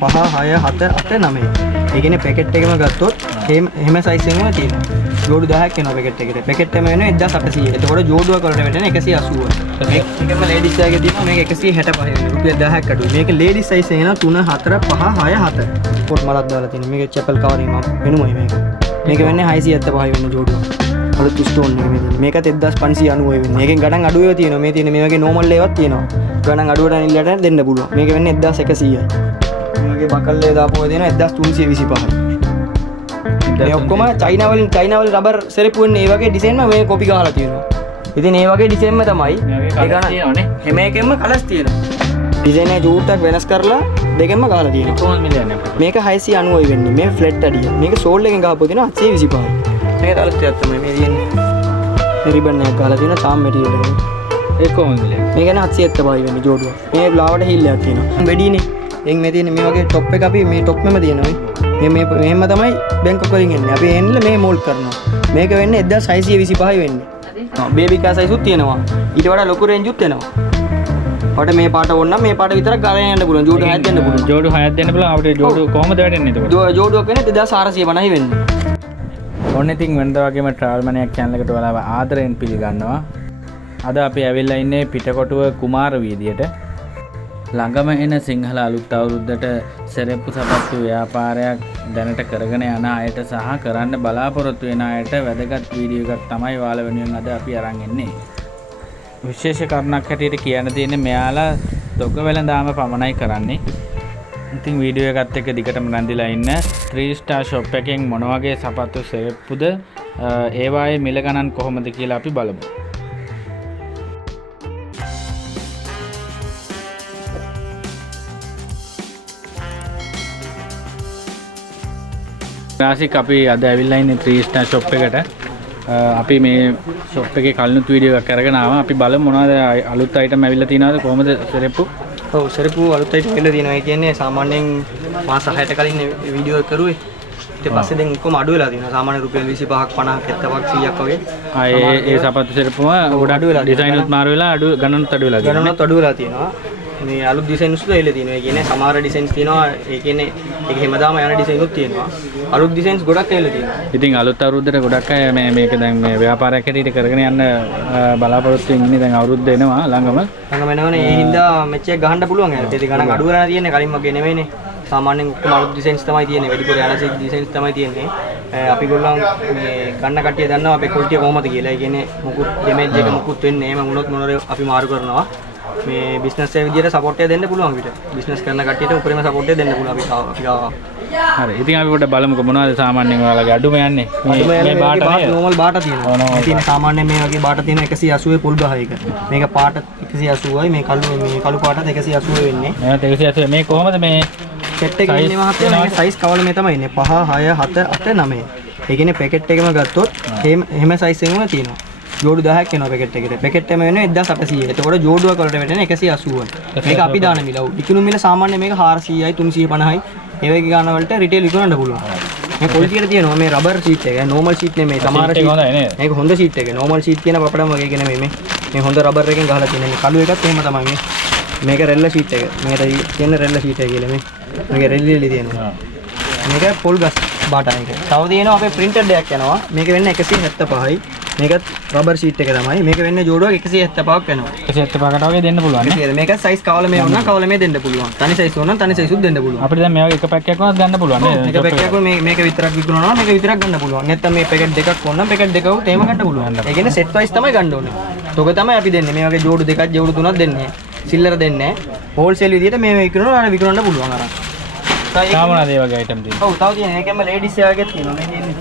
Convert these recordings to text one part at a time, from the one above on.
5 6 7 8 9. ඒ කියන්නේ පැකට් එකම ගත්තොත් එහෙම සයිස් එකම තියෙනවා. ජෝඩු 10ක් එනවා පැකට් එකට. පැකට් එකම වෙනවා 1800. එතකොට ජෝඩුවක් වලට වැටෙන 180. මේකම ලේඩිස් එකේ තියෙනවා මේක 165 වෙනවා. රුපියල් 10ක් අඩුයි. මේක ලේඩිස් සයිස් එක එනවා 3 4 5 6 7. පොට් මලක් දාලා තියෙනවා. මේක චැපල් කවර් එක වෙනුමයි මේක. මේක වෙන්නේ 675 වෙන ජෝඩුව. අලුත් ස්ටෝන් එක මේ තියෙන්නේ. මේකත් 1590 වෙන්නේ. මේකෙන් ගණන් අඩු ඒවා තියෙනවා. මේ තියෙන මේ වගේ නෝමල් ඒවාත් තියෙනවා. ගණන් අඩුවට නිල්ලට දෙන්න පුළුවන්. මේක වෙන්නේ 1100යි. මේකේ බකල්ලේ දාපුවා දෙනවා 1325යි. මේ ඔක්කොම චයිනා වලින් රබර් සෙරෙප්පු වෙන්නේ ඒ වගේ ඩිසයින් මේ කොපි ගහලා තියෙනවා. ඉතින් ඒ වගේ ඩිසයින්ම තමයි. ඒ ගන්න හැම එකෙම කලර්ස් තියෙනවා. ඩිසයින් එක චූට්ටක් වෙනස් කරලා දෙකෙන්ම ගහලා තියෙනවා. කොහොමද මිලන්නේ? මේක 690යි වෙන්නේ. මේ ෆ්ලැට් අඩිය. මේක සෝල් එකෙන් ගහපුවා දෙනවා 825යි. මේක අලුත් එකක් තමයි මේ තියෙන්නේ. රිබන් එකක් ගහලා තියෙනවා සාම් මැටීරියල් එකෙන්. ඒක කොහොමද මිලන්නේ? මේක න 775යි වෙන්නේ ජෝඩුව. මේ බ්ලාවට හිල් එකක් තියෙනවා. වෙඩිනේ. එන් මේ තියෙන්නේ මේ වගේ টොප් එක අපි මේ টොප් එකම තියෙනවා. මෙහෙම තමයි බැංකොක් වලින් එන්නේ. අපි එන්නේ මේ මෝල්ඩ් කරනවා. මේක වෙන්නේ 1625යි වෙන්නේ. බේබි කා සයිසුත් තියෙනවා. ඊට වඩා ලොකු රේන්ජ් උත් එනවා. ඔයාලට මේ පාට ඕන නම් මේ පාට විතරක් ගලගෙන යන්න පුළුවන්. ජෝඩු 6ක් දෙන්න පුළුවන්. ජෝඩු 6ක් දෙන්න පුළුවන්. අපිට ජෝඩු කොහොමද වැටෙන්නේ එතකොට? ජෝඩුවක් වෙන්නේ 2450යි වෙන්නේ. ඔන්න ඉතින් වෙනද වගේම ට්‍රැවල් මැනියක් channel එකට ඔයාලව ආදරයෙන් පිළිගන්නවා. අද අපි ඇවිල්ලා ඉන්නේ පිටකොටුව කුමාර වීදියට. ළඟම එන සිංහල අලුත් අවුරුද්දට සෙරෙප්පු සපත්තු ව්‍යාපාරයක් දැනට කරගෙන යන අයට සහ කරන්න බලාපොරොත්තු වෙන අයට වැදගත් වීඩියෝ එකක් තමයි ඔයාලා වෙනුවෙන් අද අපි අරන් එන්නේ. විශේෂ කරුණක් හැටියට කියන්න තියෙන්නේ මෙයාලා තොග වෙළඳාම පමණයි කරන්නේ. ඉතින් වීඩියෝ එකත් එක්ක දිගටම රැඳිලා ඉන්න 3 star shop එකෙන් මොන වගේ සපත්තු සෙරෙප්පුද ඒවායේ මිල ගණන් කොහොමද කියලා අපි බලමු. රාසික අපි අද ඇවිල්ලා ඉන්නේ 3 star shop එකට. අපි මේ shop එකේ කලිනුත් වීඩියෝ එකක් අරගෙන ආවා. අපි බලමු මොනවද අලුත් item ඇවිල්ලා තියෙනවද කොහොමද සෙරෙප්පු? ඔව් සෙරෙප්පු අලුත් item ඇවිල්ලා තියෙනවා. ඒ කියන්නේ සාමාන්‍යයෙන් මාස 6කට කලින් වීඩියෝ එක කරුවේ. ඊට පස්සේ දැන් ඔක්කොම අඩු වෙලා තියෙනවා. සාමාන්‍ය රුපියල් 25ක් 50ක් 70ක් 100ක් වගේ. ඒ සපත්තු සෙරෙප්පුම ගොඩ අඩු වෙලා ඩිසයින් උත් මාරු වෙලා අඩු ගණනුත් අඩු වෙලා තියෙනවා. ගණනුත් අඩු වෙලා තියෙනවා. මේ අලුත් ඩිසයින් උත් එලා තියෙනවා. ඒ කියන්නේ සමහර ඩිසයින්ස් තියෙනවා. ඒ කියන්නේ ඒක හැමදාම යන ඩිසයින් උත් තියෙනවා. අලුත් ඩිසයින්ස් ගොඩක් එලා තියෙනවා. ඉතින් අලුත් අවුරුද්දට ගොඩක් අය මේක දැන් මේ ව්‍යාපාරයක් හැටියට කරගෙන යන්න බලාපොරොත්තු වෙන්නේ. දැන් අවුරුද්ද එනවා ළඟම. ළඟම එනවනේ. ඒ හින්දා මැච් එක ගහන්න පුළුවන්. ඒක ගණන් අඩු වෙලා තියෙන්නේ. කලින් වගේ නෙමෙයිනේ. සාමාන්‍යයෙන් ඔක්කොම අලුත් ඩිසයින්ස් තමයි තියෙන්නේ. වැඩිපුර යන ඩිසයින්ස් තමයි තියෙන්නේ. අපි ගොල්ලන් මේ ගන්න කට්ටිය දන්නවා අපේ ක්වොලිටිය කොහොමද කියලා. ඒ කියන්නේ මුකුත් ඩැමේජ් එක මුකුත් වෙන්නේ නැහැ. එහෙම වුණොත් මොනවාරි අපි මාරු කරනවා. මේ බිස්නස් එක විදියට සපෝට් එක දෙන්න පුළුවන් අපිට. බිස්නස් කරන කට්ටියට උපරිම සපෝට් එක දෙන්න පුළුවන් අපි ගාවා. හරි. ඉතින් අපි පොඩ්ඩක් බලමුකෝ මොනවද සාමාන්‍යයෙන් ඔයාලගේ අඩුම යන්නේ. මේ බාට නේද? නෝමල් බාට තියෙනවා. ඉතින් සාමාන්‍යයෙන් මේ වගේ බාට තියෙන 180 පුල් ගහ එක. මේක පාට 180යි මේ කළු පාටත් 180 වෙන්නේ. එහෙනම් 180 මේ කොහොමද මේ සෙට් එකේ ඉන්නේ මහත්තයා මේ සයිස් කවල මේ තමයි ඉන්නේ 5 6 7 8 9. ඒ කියන්නේ පැකට් එකම ගත්තොත් එහෙම සයිස් එකම තියෙනවා. ජෝඩු 10ක් එනවා පැකට් එකට. පැකට් එකම වෙන්නේ 1800. එතකොට ජෝඩුවක් වලට වැටෙන 180යි. මේක අපි දාන මිල. ඉක්ුණු මිල සාමාන්‍ය මේක 400යි 350යි. ඒ වගේ ගාන වලට රිටේල් විකුණන්න පුළුවන්. මේ ක්වොලිටියට තියෙනවා මේ රබර් ෂීට් එක. නෝමල් ෂීට් නෙමෙයි. සමහර ෂීට් මේක හොඳ ෂීට් එක. නෝමල් ෂීට් කියන පපඩම් වගේ එක නෙමෙයි මේ. මේ හොඳ රබර් එකෙන් ගහලා තියෙන මේ කළු එකත් එහෙම තමයි මේ. මේක රෙල්ල ෂීට් එක. මේකට තියෙන රෙල්ල ෂීට් එක කියලා මේ. මේක රෙල්ලි තියෙනවා. මේක පොල් ගස් බාටා එක. තව තියෙනවා අපේ printed එකක් යනවා. මේක වෙන්නේ 175යි. මේකත් රබර් ෂීට් එක තමයි. මේක වෙන්නේ ජෝඩුවක් 175ක් වෙනවා. 175කට වගේ දෙන්න පුළුවන් නේ. මේක සයිස් කවල මේ වුණා කවල මේ දෙන්න පුළුවන්. තනි සයිස් වුණා තනි සයිස් උත් දෙන්න පුළුවන්. අපිට දැන් මේ වගේ එක පැක්කයක් වුණත් ගන්න පුළුවන් නේද? එක පැක්කයක් වුණ මේක විතරක් විකුණනවා මේක විතරක් ගන්න පුළුවන්. නැත්නම් මේ පැකට් දෙකක් ඕන නම් පැකට් දෙක උත් එහෙම ගන්න පුළුවන්. ඒ කියන්නේ සෙට් වයිස් තමයි ගන්න ඕනේ. තොග තමයි අපි දෙන්නේ. මේ වගේ ජෝඩු දෙකක් ජෝඩු තුනක් දෙන්නේ. සිල්ලර දෙන්නේ නැහැ. හෝල්සේල් විදියට මේ විකුණනවා අර විකුණන්න පුළුවන් අර. සාමාන්‍ය ඒ වගේ අයිටම් තියෙනවා. ඔව් තව තියෙනවා. ඒකෙම ලේඩිස් එකක් තියෙනවා. මේ තියෙන්නේ.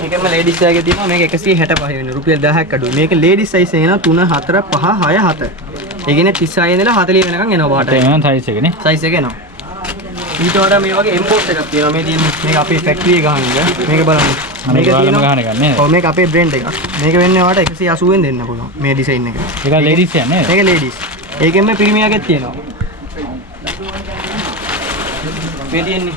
මේකම ලේඩිස් එකේ තියෙනවා මේක 165 වෙන රුපියල් 10ක් අඩුයි. මේක ලේඩිස් සයිස් එක එනවා 3 4 5 6 7. ඒ කියන්නේ 36 ඉඳලා 40 වෙනකන් එනවා බාට. ඒ වෙන සයිස් එකනේ. සයිස් එක එනවා. ඊට වඩා මේ වගේ එම්බෝස් එකක් තියෙනවා. මේ තියෙන්නේ මේක අපේ ෆැක්ටරි එක ගහන එක. මේක බලන්න. මේක තියෙනවා ගහන එක නේද? ඔව් මේක අපේ බ්‍රෑන්ඩ් එකක්. මේක වෙන්නේ ඔයාලට 180 වෙන් දෙන්න පුළුවන්. මේ ඩිසයින් එක. ඒක ලේඩිස් යන්නේ. මේක ලේඩිස්. ඒකෙම ප්‍රීමියම් එකක් තියෙනවා. මේ තියෙන්නේ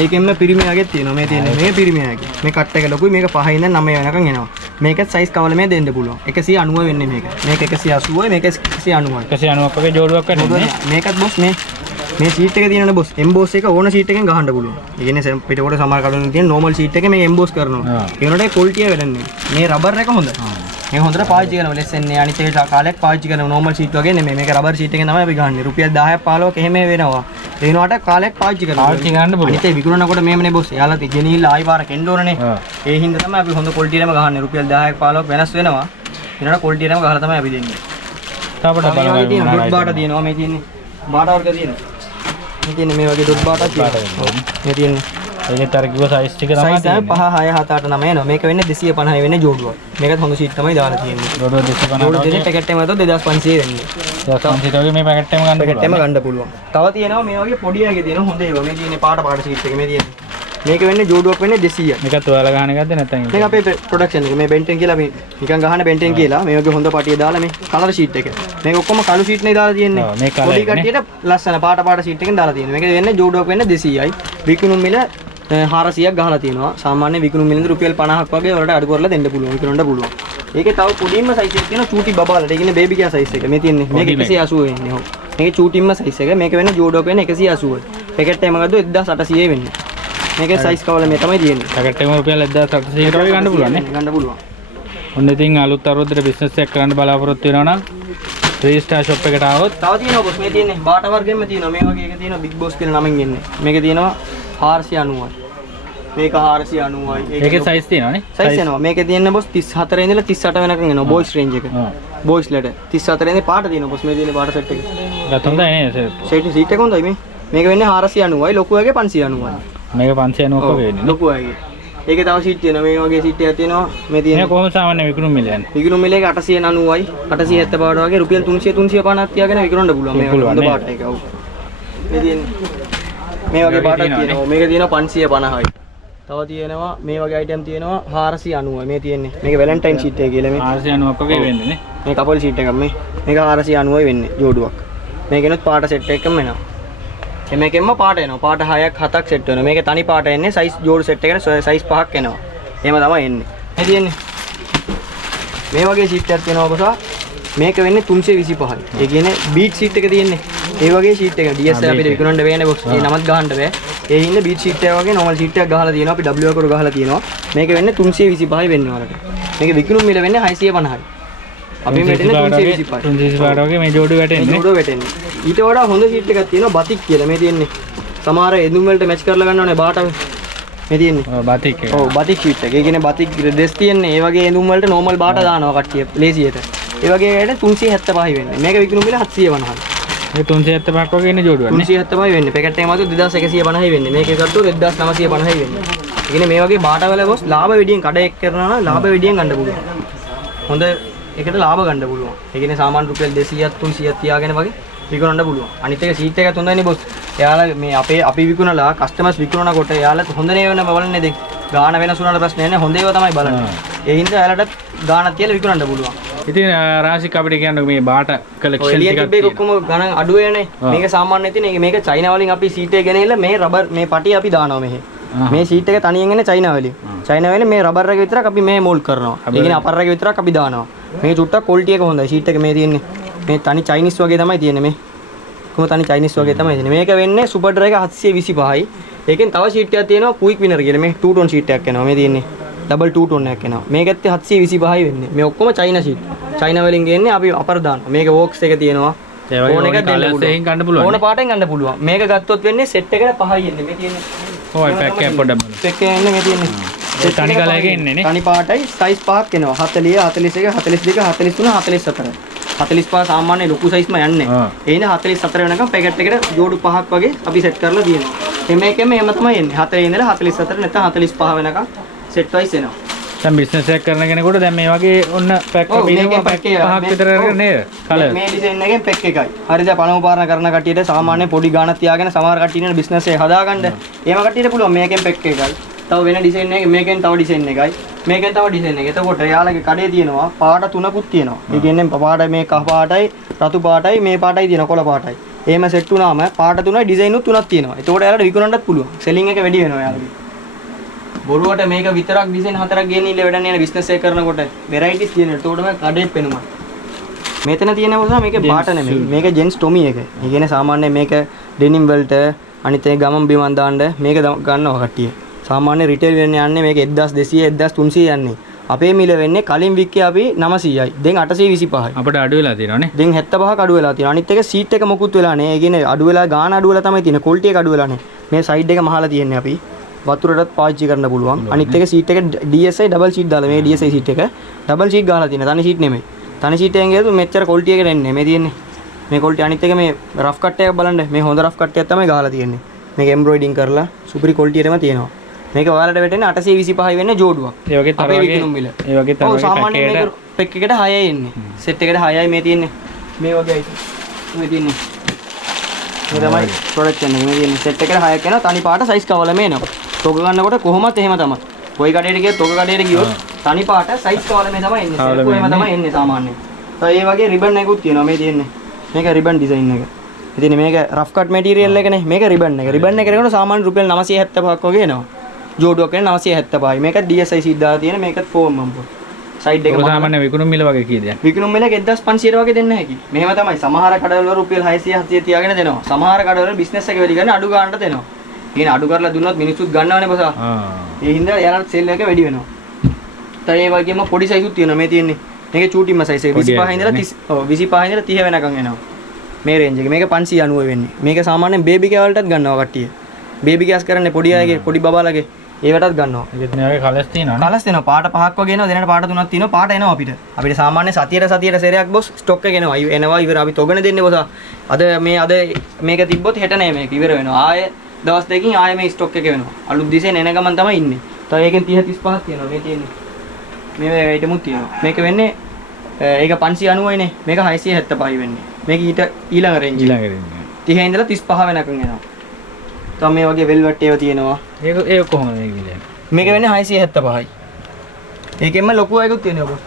ඒකෙන්ම පිරිමියා ගෙත් තියෙනවා. මේ තියෙන්නේ මේ පිරිමියා ගේ. මේ කට් එක ලොකුයි. මේක 5 ඉඳන් 9 වෙනකන් එනවා. මේකත් සයිස් කවල මේ දෙන්න පුළුවන්. 190 වෙන්නේ මේක. මේක 180යි මේක 190යි. 190ක් වගේ ජෝඩුවක් වෙන්නේ. මේකත් බොස් මේ මේ සීට් එක තියෙනනේ බොස් එම්බෝස් එක ඕන සීට් එකෙන් ගහන්න පුළුවන්. ඒ කියන්නේ පිටකොට සමහර කඩන තියෙන normal සීට් එකේ මේ එම්බෝස් කරනවා. ඒ වුණාට quality එක වැඩන්නේ. මේ රබර් එක හොඳයි. මේ හොඳට පාවිච්චි කරනවා. ලෙසන් එක අනිත් එක කාලයක් පාවිච්චි කරනවා. normal සීට් වගේ නෙමෙයි. මේක රබර් සීට් එකෙන් තමයි අපි ගහන්නේ. රුපියල් 10ක් 15ක් එහෙම වෙනවා. ඒ වුණාට කාලයක් පාවිච්චි කරනවා. පාවිච්චි කරන්න පුළුවන්. අනිත් ඒ විකුණනකොට මේමනේ බොස්. එයාලා ගෙනිහිල්ලා ආයි පාරක් එන්න ඕනනේ. ඒ හින්දා තමයි අපි හොඳ quality එකම ගහන්නේ. රුපියල් 10ක් 15ක් වෙනස් වෙනවා. ඊළඟට quality එකම ගහලා තමයි අපි දෙන්නේ. තාපට බලන්න ඩොට් බාට තියෙනවා මේ තියෙන්නේ. බාට වර්ග තියෙනවා. මේ තියෙන්නේ මේ වගේ ඩොට් බාටක් තියෙනවා. මේ තියෙන්නේ. ඒකත් අර කිව්ව සයිස් ටික තමයි සයිස් 5 6 7 8 9 එනවා. මේක වෙන්නේ 250 වෙන්නේ ජෝඩුවක්. මේකත් හොඳ ෂීට් තමයි දාලා තියෙන්නේ. ජෝඩුව 250 ජෝඩුව දෙන්නේ පැකට් එකම ගත්තොත් 2500 වෙන්නේ. 2500 වගේ මේ පැකට් එකම ගන්න පැකට් එකම ගන්න පුළුවන්. තව තියෙනවා මේ වගේ පොඩි එකේ තියෙනවා හොඳ ඒවා. මේ තියෙන්නේ පාට ෂීට් එක මේ තියෙන්නේ. මේක වෙන්නේ ජෝඩුවක් වෙන්නේ 200යි. මේකත් ඔයාලා ගහන එකක්ද නැත්නම් මේක අපේ ප්‍රොඩක්ෂන් එක. මේ බෙන්ටෙන් කියලා අපි නිකන් ගහන බෙන්ටෙන් කියලා මේ වගේ හොඳ පටිය දාලා මේ කලර් ෂීට් එක. මේක ඔක්කොම කළු ෂීට් නේ දාලා තියෙන්නේ. මේ කලර් පොඩි කට්ටියට ලස්සන පාට ෂීට් එකෙන් දාලා තියෙනවා. මේක වෙන්නේ ජෝඩුවක් වෙන්නේ 200යි. විකුණුම් මිල 400ක් ගහලා තියෙනවා. සාමාන්‍ය විකුණුම් මිලින්ද රුපියල් 50ක් වගේ වලට අඩු කරලා දෙන්න පුළුවන්. විකුණන්න පුළුවන්. ඒකේ තව පොඩිම සයිස් එකක් තියෙනවා චූටි බබාලට. ඒ කියන්නේ බේබි කියා සයිස් එක. මේ තියෙන්නේ. මේක 180 වෙන්නේ. ඔව්. මේකේ චූටිම සයිස් එක. මේක වෙන්නේ ජෝඩුවක් වෙන්නේ 180යි. පැකට් එකම ගත්තොත් 1800 වෙන්නේ. මේකේ සයිස් කවල මේ තමයි තියෙන්නේ. පැකට් එකම රුපියල් 1800කට වගේ ගන්න පුළුවන් නේ. ගන්න පුළුවන්. ඔන්න ඉතින් අලුත් අවුරුද්දේ බිස්නස් එකක් කරන්න බලාපොරොත්තු වෙනවා නම් 3 star shop එකට ආවොත් තව තියෙනවා බොස් මේ තියෙන්නේ බාට වර්ගෙම තියෙනවා. මේ වගේ එක තියෙනවා big boss කියලා නමින් එන්නේ. මේක තියෙනවා 490යි. මේක 490යි. ඒකේ සයිස් තියෙනවා නේ. සයිස් එනවා. මේකේ තියෙන්නේ බොස් 34 ඉඳලා 38 වෙනකන් එනවා බොයිස් රේන්ජ් එක. බොයිස් ලෙට 34 ඉඳලා පාට තියෙනවා බොස් මේ තියෙන්නේ පාට සෙට් එක. ගත් හොඳයි නේ. සීට් එක හොඳයි මේ. මේක වෙන්නේ 490යි ලොකු වගේ 590යි. මේක 590ක වෙන්නේ. ලොකු වගේ. ඒකේ තව සීට් තියෙනවා. මේ වගේ සීට් එකක් තියෙනවා. මේ තියෙන්නේ. මේ කොහොම සාමාන්‍ය විකුණුම් මිල යන්නේ? විකුණුම් මිල එක 890යි. 870 පාට වගේ රුපියල් 300 350ක් තියාගෙන විකුණන්න පුළුවන්. මේ හොඳ පාට එක. ඔව්. මේ තියෙන්නේ. මේ වගේ පාටක් තියෙනවා. මේක තියෙනවා 550යි. තව තියෙනවා මේ වගේ අයිටම් තියෙනවා 490යි. මේ තියෙන්නේ. මේක වැලන්ටයින් ෂීට් එක කියලා මේ 490ක වගේ වෙන්නේ නේ. මේ කපල් ෂීට් එකක් මේ. මේක 490යි වෙන්නේ ජෝඩුවක්. මේකෙනුත් පාට සෙට් එකක්ම එනවා. මේකෙන්ම පාට එනවා. පාට 6ක් 7ක් සෙට් වෙනවා. මේකේ තනි පාට එන්නේ සයිස් ජෝඩු සෙට් එකට සයිස් 5ක් එනවා. එහෙම තමයි එන්නේ. මේ තියෙන්නේ. මේ වගේ ෂීට් එකක් තියෙනවා කොසා. මේක වෙන්නේ 325යි. ඒ කියන්නේ බීට් ෂීට් එක තියෙන්නේ. ඒ වගේ ෂීට් එක DS අපිට විකුණන්න බෑනේ බොක්ස්. ඒ නමත් ගහන්න බෑ. ඒ හින්දා බීට් ෂීට් එක වගේ normal ෂීට් එකක් ගහලා තියෙනවා. අපි W අකුරු ගහලා තියෙනවා. මේක වෙන්නේ 325යි වෙන්නේ වලට. මේක විකුණුම් මිල වෙන්නේ 650යි. අපි මෙතන 325යි. 325 වගේ මේ ජෝඩු වැටෙන්නේ. ජෝඩු වැටෙන්නේ. ඊට වඩා හොඳ ෂීට් එකක් තියෙනවා බතික් කියලා. මේ තියෙන්නේ. සමහර එඳුම් වලට මැච් කරලා ගන්නවනේ බාට. මේ තියෙන්නේ. ඔව් බතික් එක. ඔව් බතික් ෂීට් එක. ඒ කියන්නේ බතික් ඩ්‍රෙස් තියෙන්නේ. ඒ වගේ එඳුම් වලට normal බාට දානවා කට්ටිය ලේසියට. ඒ වගේ එකට 375යි වෙන්නේ. මේක විකුණුම් මිල 750යි. මේ 375ක් වගේ ඉන්නේ ජෝඩුවක් නේ. 375යි වෙන්නේ. පැකට් එකම අතට 2150යි වෙන්නේ. මේක ගත්තොත් 1950යි වෙන්නේ. ඒ කියන්නේ මේ වගේ බාටවල බොස් ලාභ වැඩියෙන් කඩ එක් කරනවා නම් ලාභ වැඩියෙන් ගන්න පුළුවන්. හොඳ එකට ලාභ ගන්න පුළුවන්. ඒ කියන්නේ සාමාන්‍ය රුපියල් 200ක් 300ක් තියාගෙන වගේ විකුණන්න පුළුවන්. අනිත් එක සීට් එකත් හොඳයිනේ බොස්. එයාලා මේ අපි විකුණලා කස්ටමර්ස් විකුණනකොට එයාලත් හොඳ නේ වෙන බලන්නේ දෙක. ගාන වෙනස් වුණාට ප්‍රශ්නේ නැහැ. හොඳ ඒවා තමයි බලන්නේ. ඒ හින්දා එයාලට ගානක් තියලා විකුණන්න පුළුවන්. ඉතින් රාශික අපිට කියන්නේ මේ බාට කලෙක්ෂන් ටිකක් තියෙනවා. ඔක්කොම ගණන් අඩු වෙනේ. මේක සාමාන්‍ය තියෙන මේක චයිනා වලින් අපි සීට් එක ගෙනහිල්ලා මේ රබර් මේ පටි අපි දානවා මෙහෙ. මේ සීට් එක තනියෙන් එන්නේ චයිනා වලින්. චයිනා වලින් මේ රබර් එක විතරක් අපි මේ මෝල්ඩ් කරනවා. ඒ කියන්නේ අපර් එක විතරක් අපි දානවා. මේ චුට්ටක් ක්වොලිටි එක හොඳයි. සීට් එක මේ තියෙන්නේ. මේ තනි චයිනීස් වගේ තමයි තියෙන්නේ මේ. කොහොම තනි චයිනීස් වගේ තමයි තියෙන්නේ. මේක වෙන්නේ සුපර් ඩ්‍රයි එක 725යි. ඒකෙන් තව ෂීට් එකක් තියෙනවා කුයික් විනර් කියලා. මේ 2 ටෝන් ෂීට් එකක් එනවා. මේ තියෙන්නේ. ඩබල් 2 ටෝන් එකක් එනවා. මේකත් 725යි වෙන්නේ. මේ ඔක්කොම චයිනා ෂීට්. චයිනා වලින් ගේන්නේ අපි අපර දානවා. මේක වොක්ස් එක තියෙනවා. ඕන එකක් ගන්න පුළුවන්. ඕන පාටෙන් ගන්න පුළුවන්. මේක ගත්තොත් වෙන්නේ සෙට් එකට 5යි එන්නේ. මේ තියෙන්නේ. ඔය පැක් එක පොඩ්ඩක් බලන්න. පැක් එක එන්නේ මේ තියෙන්නේ. තනි කලර් එකේ එන්නේ නේ. තනි පාටයි සයිස් 5ක් එනවා. 40, 41, 42, 43, 44. 45 සාමාන්‍ය ලොකු සයිස්ම යන්නේ. ඒ ඉන්නේ 44 වෙනකම් පැකට් එකට ජෝඩු 5ක් වගේ අපි සෙට් කරලා තියෙනවා. මේකෙම එහෙම තමයි එන්නේ. 4 ඉඳලා 44 නැත්නම් 45 වෙනකම් සෙට් වයිස් එනවා. දැන් බිස්නස් එකක් කරන කෙනෙකුට දැන් මේ වගේ ඔන්න පැක් අපි දෙනවා පැක් පහක් විතර අරගෙන නේද? කලර්. මේ ඩිසයින් එකෙන් පැක් එකයි. හරිද? පළමු පාරණ කරන කට්ටියට සාමාන්‍ය පොඩි ගාණක් තියාගෙන සමහර කට්ටිය ඉන්න බිස්නස් එක හදාගන්න. එහෙම කට්ටියට පුළුවන් මේකෙන් පැක් එකයි. තව වෙන ඩිසයින් එකක් මේකෙන් තව ඩිසයින් එකයි. මේකෙන් තව ඩිසයින් එකක්. එතකොට යාළගේ කඩේ තියෙනවා පාට තුනකුත් තියෙනවා. ඒ කියන්නේ පාට මේ කහ පාටයි, රතු පාටයි, මේ පාටයි තියෙනවා කොළ පාටයි. එහෙම සෙට් වුණාම පාට තුනයි ඩිසයින් උත් තුනක් තියෙනවා. එතකොට යාළට විකුණන්නත් පුළුවන්. සෙලින් එක වැඩි වෙනවා යාළගේ. බොරුවට මේක විතරක් ඩිසයින් හතරක් ගෙනින්න ඉල්ල වැඩ නෑ බිස්නස් එක කරනකොට වෙරයිටිස් තියෙනවා. එතකොට මම කඩේ පෙනුමක්. මෙතන තියෙන නිසා මේකේ පාට නෙමෙයි. මේක ජෙන්ස් ටොමි එක. ඒ කියන්නේ සාමාන්‍ය මේක ඩෙනිම් වලට අනිත් ඒ ගමන් බිමන් දාන්න මේක ගන්නවා කට්ටිය. සාමාන්‍ය රිටේල් වෙන්නේ යන්නේ මේක 1200 1300 යන්නේ. අපේ මිල වෙන්නේ කලින් වික්කේ අපි 900යි. දැන් 825යි. අපිට අඩු වෙලා තියෙනවානේ. දැන් 75ක අඩු වෙලා තියෙනවා. අනිත් එක සීට් එක මොකුත් වෙලා නැහැ. ඒ කියන්නේ අඩු වෙලා ගාන අඩු වෙලා තමයි තියෙන්නේ. ක්වොලිටි එක අඩු වෙලා නැහැ. මේ සයිඩ් එක මහලා තියෙන්නේ අපි. වතුරටත් පාවිච්චි කරන්න පුළුවන්. අනිත් එක සීට් එක DSI ඩබල් සීට් දාලා මේ DSI සීට් එක ඩබල් සීට් ගහලා තියෙනවා. තනි සීට් නෙමෙයි. තනි සීට් එකෙන් ගියොත් මෙච්චර ක්වොලිටි එකට එන්නේ. මේ තියෙන්නේ. මේ ක්වොලිටි අනිත් එක මේ රෆ් කට් එකක් බලන්න. මේ හොඳ රෆ් කට් එකක් තමයි ගහලා තියෙන්නේ. මේක එම්බ්‍රොයිඩින් කරලා සුපිරි ක්වොලිටි එකම තියෙනවා. මේක ඔයාලට වෙටෙන්නේ 825 වෙන්නේ ජෝඩුවක්. ඒ වගේ අපේ විකිණුම් මිල. ඒ වගේ තමයි ඔව් සාමාන්‍ය මේක පෙක් එකට 6යි එන්නේ. සෙට් එකට 6යි මේ තියෙන්නේ. මේ වගේ අයිටම්. මේ තියෙන්නේ. මේ තමයි ප්‍රොඩක්ට් එක. මේ තියෙන්නේ සෙට් එකට 6ක් එනවා. තනි පාට සයිස් කවලම එනවා. තොග ගන්නකොට කොහොමත් එහෙම තමයි. කොයි කඩේට ගියත් තොග කඩේට ගියොත් තනි පාට සයිස් කවලම තමයි එන්නේ. සෙට් එහෙම තමයි එන්නේ සාමාන්‍යයෙන්. ඒ වගේ රිබන් එකකුත් තියෙනවා මේ තියෙන්නේ. මේක රිබන් ඩිසයින් එක. ඉතින් මේක රෆ් කට් මැටීරියල් එකනේ. මේක රිබන් එක. රිබන් එක කරනකොට සාමාන්‍ය රුපියල් 975ක් වගේ එනවා. ජෝඩුවක් වෙන 975යි. මේක DSI සීඩ් දාලා තියෙන මේකත් ෆෝම් මම්බෝ. සයිඩ් එක සාමාන්‍ය විකුණුම් මිල වගේ කීයද? විකුණුම් මිල 1500 වගේ දෙන්න හැකි. මෙහෙම තමයි. සමහර කඩවල රුපියල් 600 700 තියාගෙන දෙනවා. සමහර කඩවල බිස්නස් එක වැඩි කරන අඩු ගන්නට දෙනවා. කියන අඩු කරලා දුන්නොත් මිනිස්සුත් ගන්නවනේ බසා. ඒ හින්දා යාලට සෙල් එක වැඩි වෙනවා. තව ඒ වගේම පොඩි සයිසුත් තියෙනවා මේ තියෙන්නේ. මේකේ චූටිම සයිස් එක 25 ඉඳලා 30 ඔව් 25 ඉඳලා 30 වෙනකන් එනවා. මේ රේන්ජ් එක. මේක 590 වෙන්නේ. මේක සාමාන්‍යයෙන් බේබි කෑවලටත් ගන්නවා කට්ටිය. බේබි කෑස් කරන්නේ පොඩි අයගේ පොඩි බබාලගේ ඒවටත් ගන්නවා. ඒකත් මේ වගේ කලස් තියෙනවනේ. කලස් තියෙනවා. පාට පහක් වගේ එනවා. දෙනට පාට තුනක් තියෙනවා. පාට එනවා අපිට. අපිට සාමාන්‍ය සතියට සෙරයක් බොස් ස්ටොක් එක එනවා. එනවා ඉවර අපි තොගන දෙන්නේ බොස. අද මේක තිබ්බොත් හෙට නෑ මේක ඉවර වෙනවා. ආයේ දවස් දෙකකින් ආයේ මේ ස්ටොක් එක වෙනවා. අලුත් දිසෙන් එන ගමන් තමයි ඉන්නේ. තව ඒකෙන් 30 35ක් තියෙනවා. මේ තියෙන්නේ. මේ අයිටමුත් තියෙනවා. මේක වෙන්නේ ඒක 590යිනේ. මේක 675යි වෙන්නේ. මේක ඊළඟ රේන්ජ්. 30 ඉඳලා 35 වෙනකන් එනවා. තව මේ වගේ වෙල්වෙට් ඒවා තියෙනවා. ඒක කොහොමද මේක විදිහට? මේක වෙන්නේ 675යි. ඒකෙන්ම ලොකු එකකුත් තියෙනවා බොස්.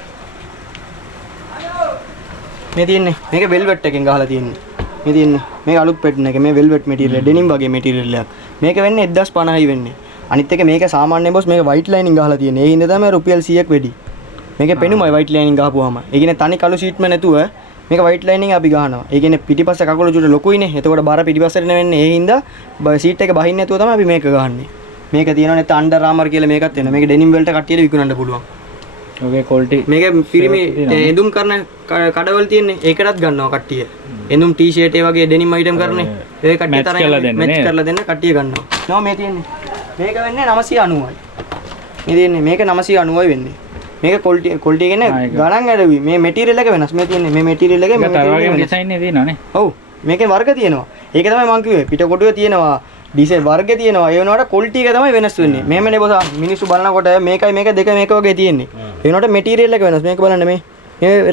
මේ තියෙන්නේ මේක වෙල්වෙට් එකෙන් ගහලා තියෙන්නේ. මේ තියෙන්නේ මේක අලුත් පැටර්න් එක. මේ වෙල්වෙට් මැටීරියල් ඩෙනිම් වගේ මැටීරියල් එකක්. මේක වෙන්නේ 1050යි වෙන්නේ. අනිත් එක මේක සාමාන්‍ය බොස් මේක වයිට් ලයිනින් ගහලා තියෙන්නේ. ඒ හින්දා තමයි රුපියල් 100ක් වැඩි. මේකේ පෙනුමයි වයිට් ලයිනින් ගහපුවාම. ඒ කියන්නේ තනි කළු ෂීට්ම නැතුව මේක වයිට් ලයිනින් අපි ගහනවා. ඒ කියන්නේ පිටිපස්ස කකුල චුට ලොකුයිනේ. එතකොට බර පිටිපස්සට වෙන්නේ. ඒ හින්දා සීට් එක බහින්න නැතුව තමයි අපි මේක ගහන්නේ. මේක තියෙනවා නැත්නම් අන්ඩර් ආමර් කියලා මේකත් එනවා. මේක ඩෙනිම් වලට කට්ටියට විකුණන්න පුළුවන්. ඔගේ ක්වොලිටි මේක පිරිමි එඳුම් කරන කඩවල තියෙන්නේ. ඒකටත් ගන්නවා කට්ටිය. එඳුම් ටී-ෂර්ට් ඒ වගේ ඩෙනිම් අයිටම් කරන්නේ. ඒ කට්ටිය තරම් මැච් කරලා දෙන්න කට්ටිය ගන්නවා. නෝ මේ තියෙන්නේ. මේක වෙන්නේ 990යි. මේ තියෙන්නේ මේක 990යි වෙන්නේ. මේක ක්වොලිටි කියන්නේ ගණන් ඇඩවි. මේ මැටීරියල් එක වෙනස්. මේ තියෙන්නේ මේ මැටීරියල් එක මේ වගේ ඩිසයින් එක තියෙනවානේ. ඔව්. මේකේ වර්ග තියෙනවා. ඒක තමයි මම කිව්වේ. පිට කොටුවේ තියෙනවා. ඩිසයින් වර්ග තියෙනවා. ඒ වෙනකොට ක්වොලිටි එක තමයි වෙනස් වෙන්නේ. මෙහෙමනේ බොස මිනිස්සු බලනකොට මේකයි මේක දෙක මේක වගේ තියෙන්නේ. ඒ වෙනකොට මැටීරියල් එක වෙනස්. මේක බලන්න මේ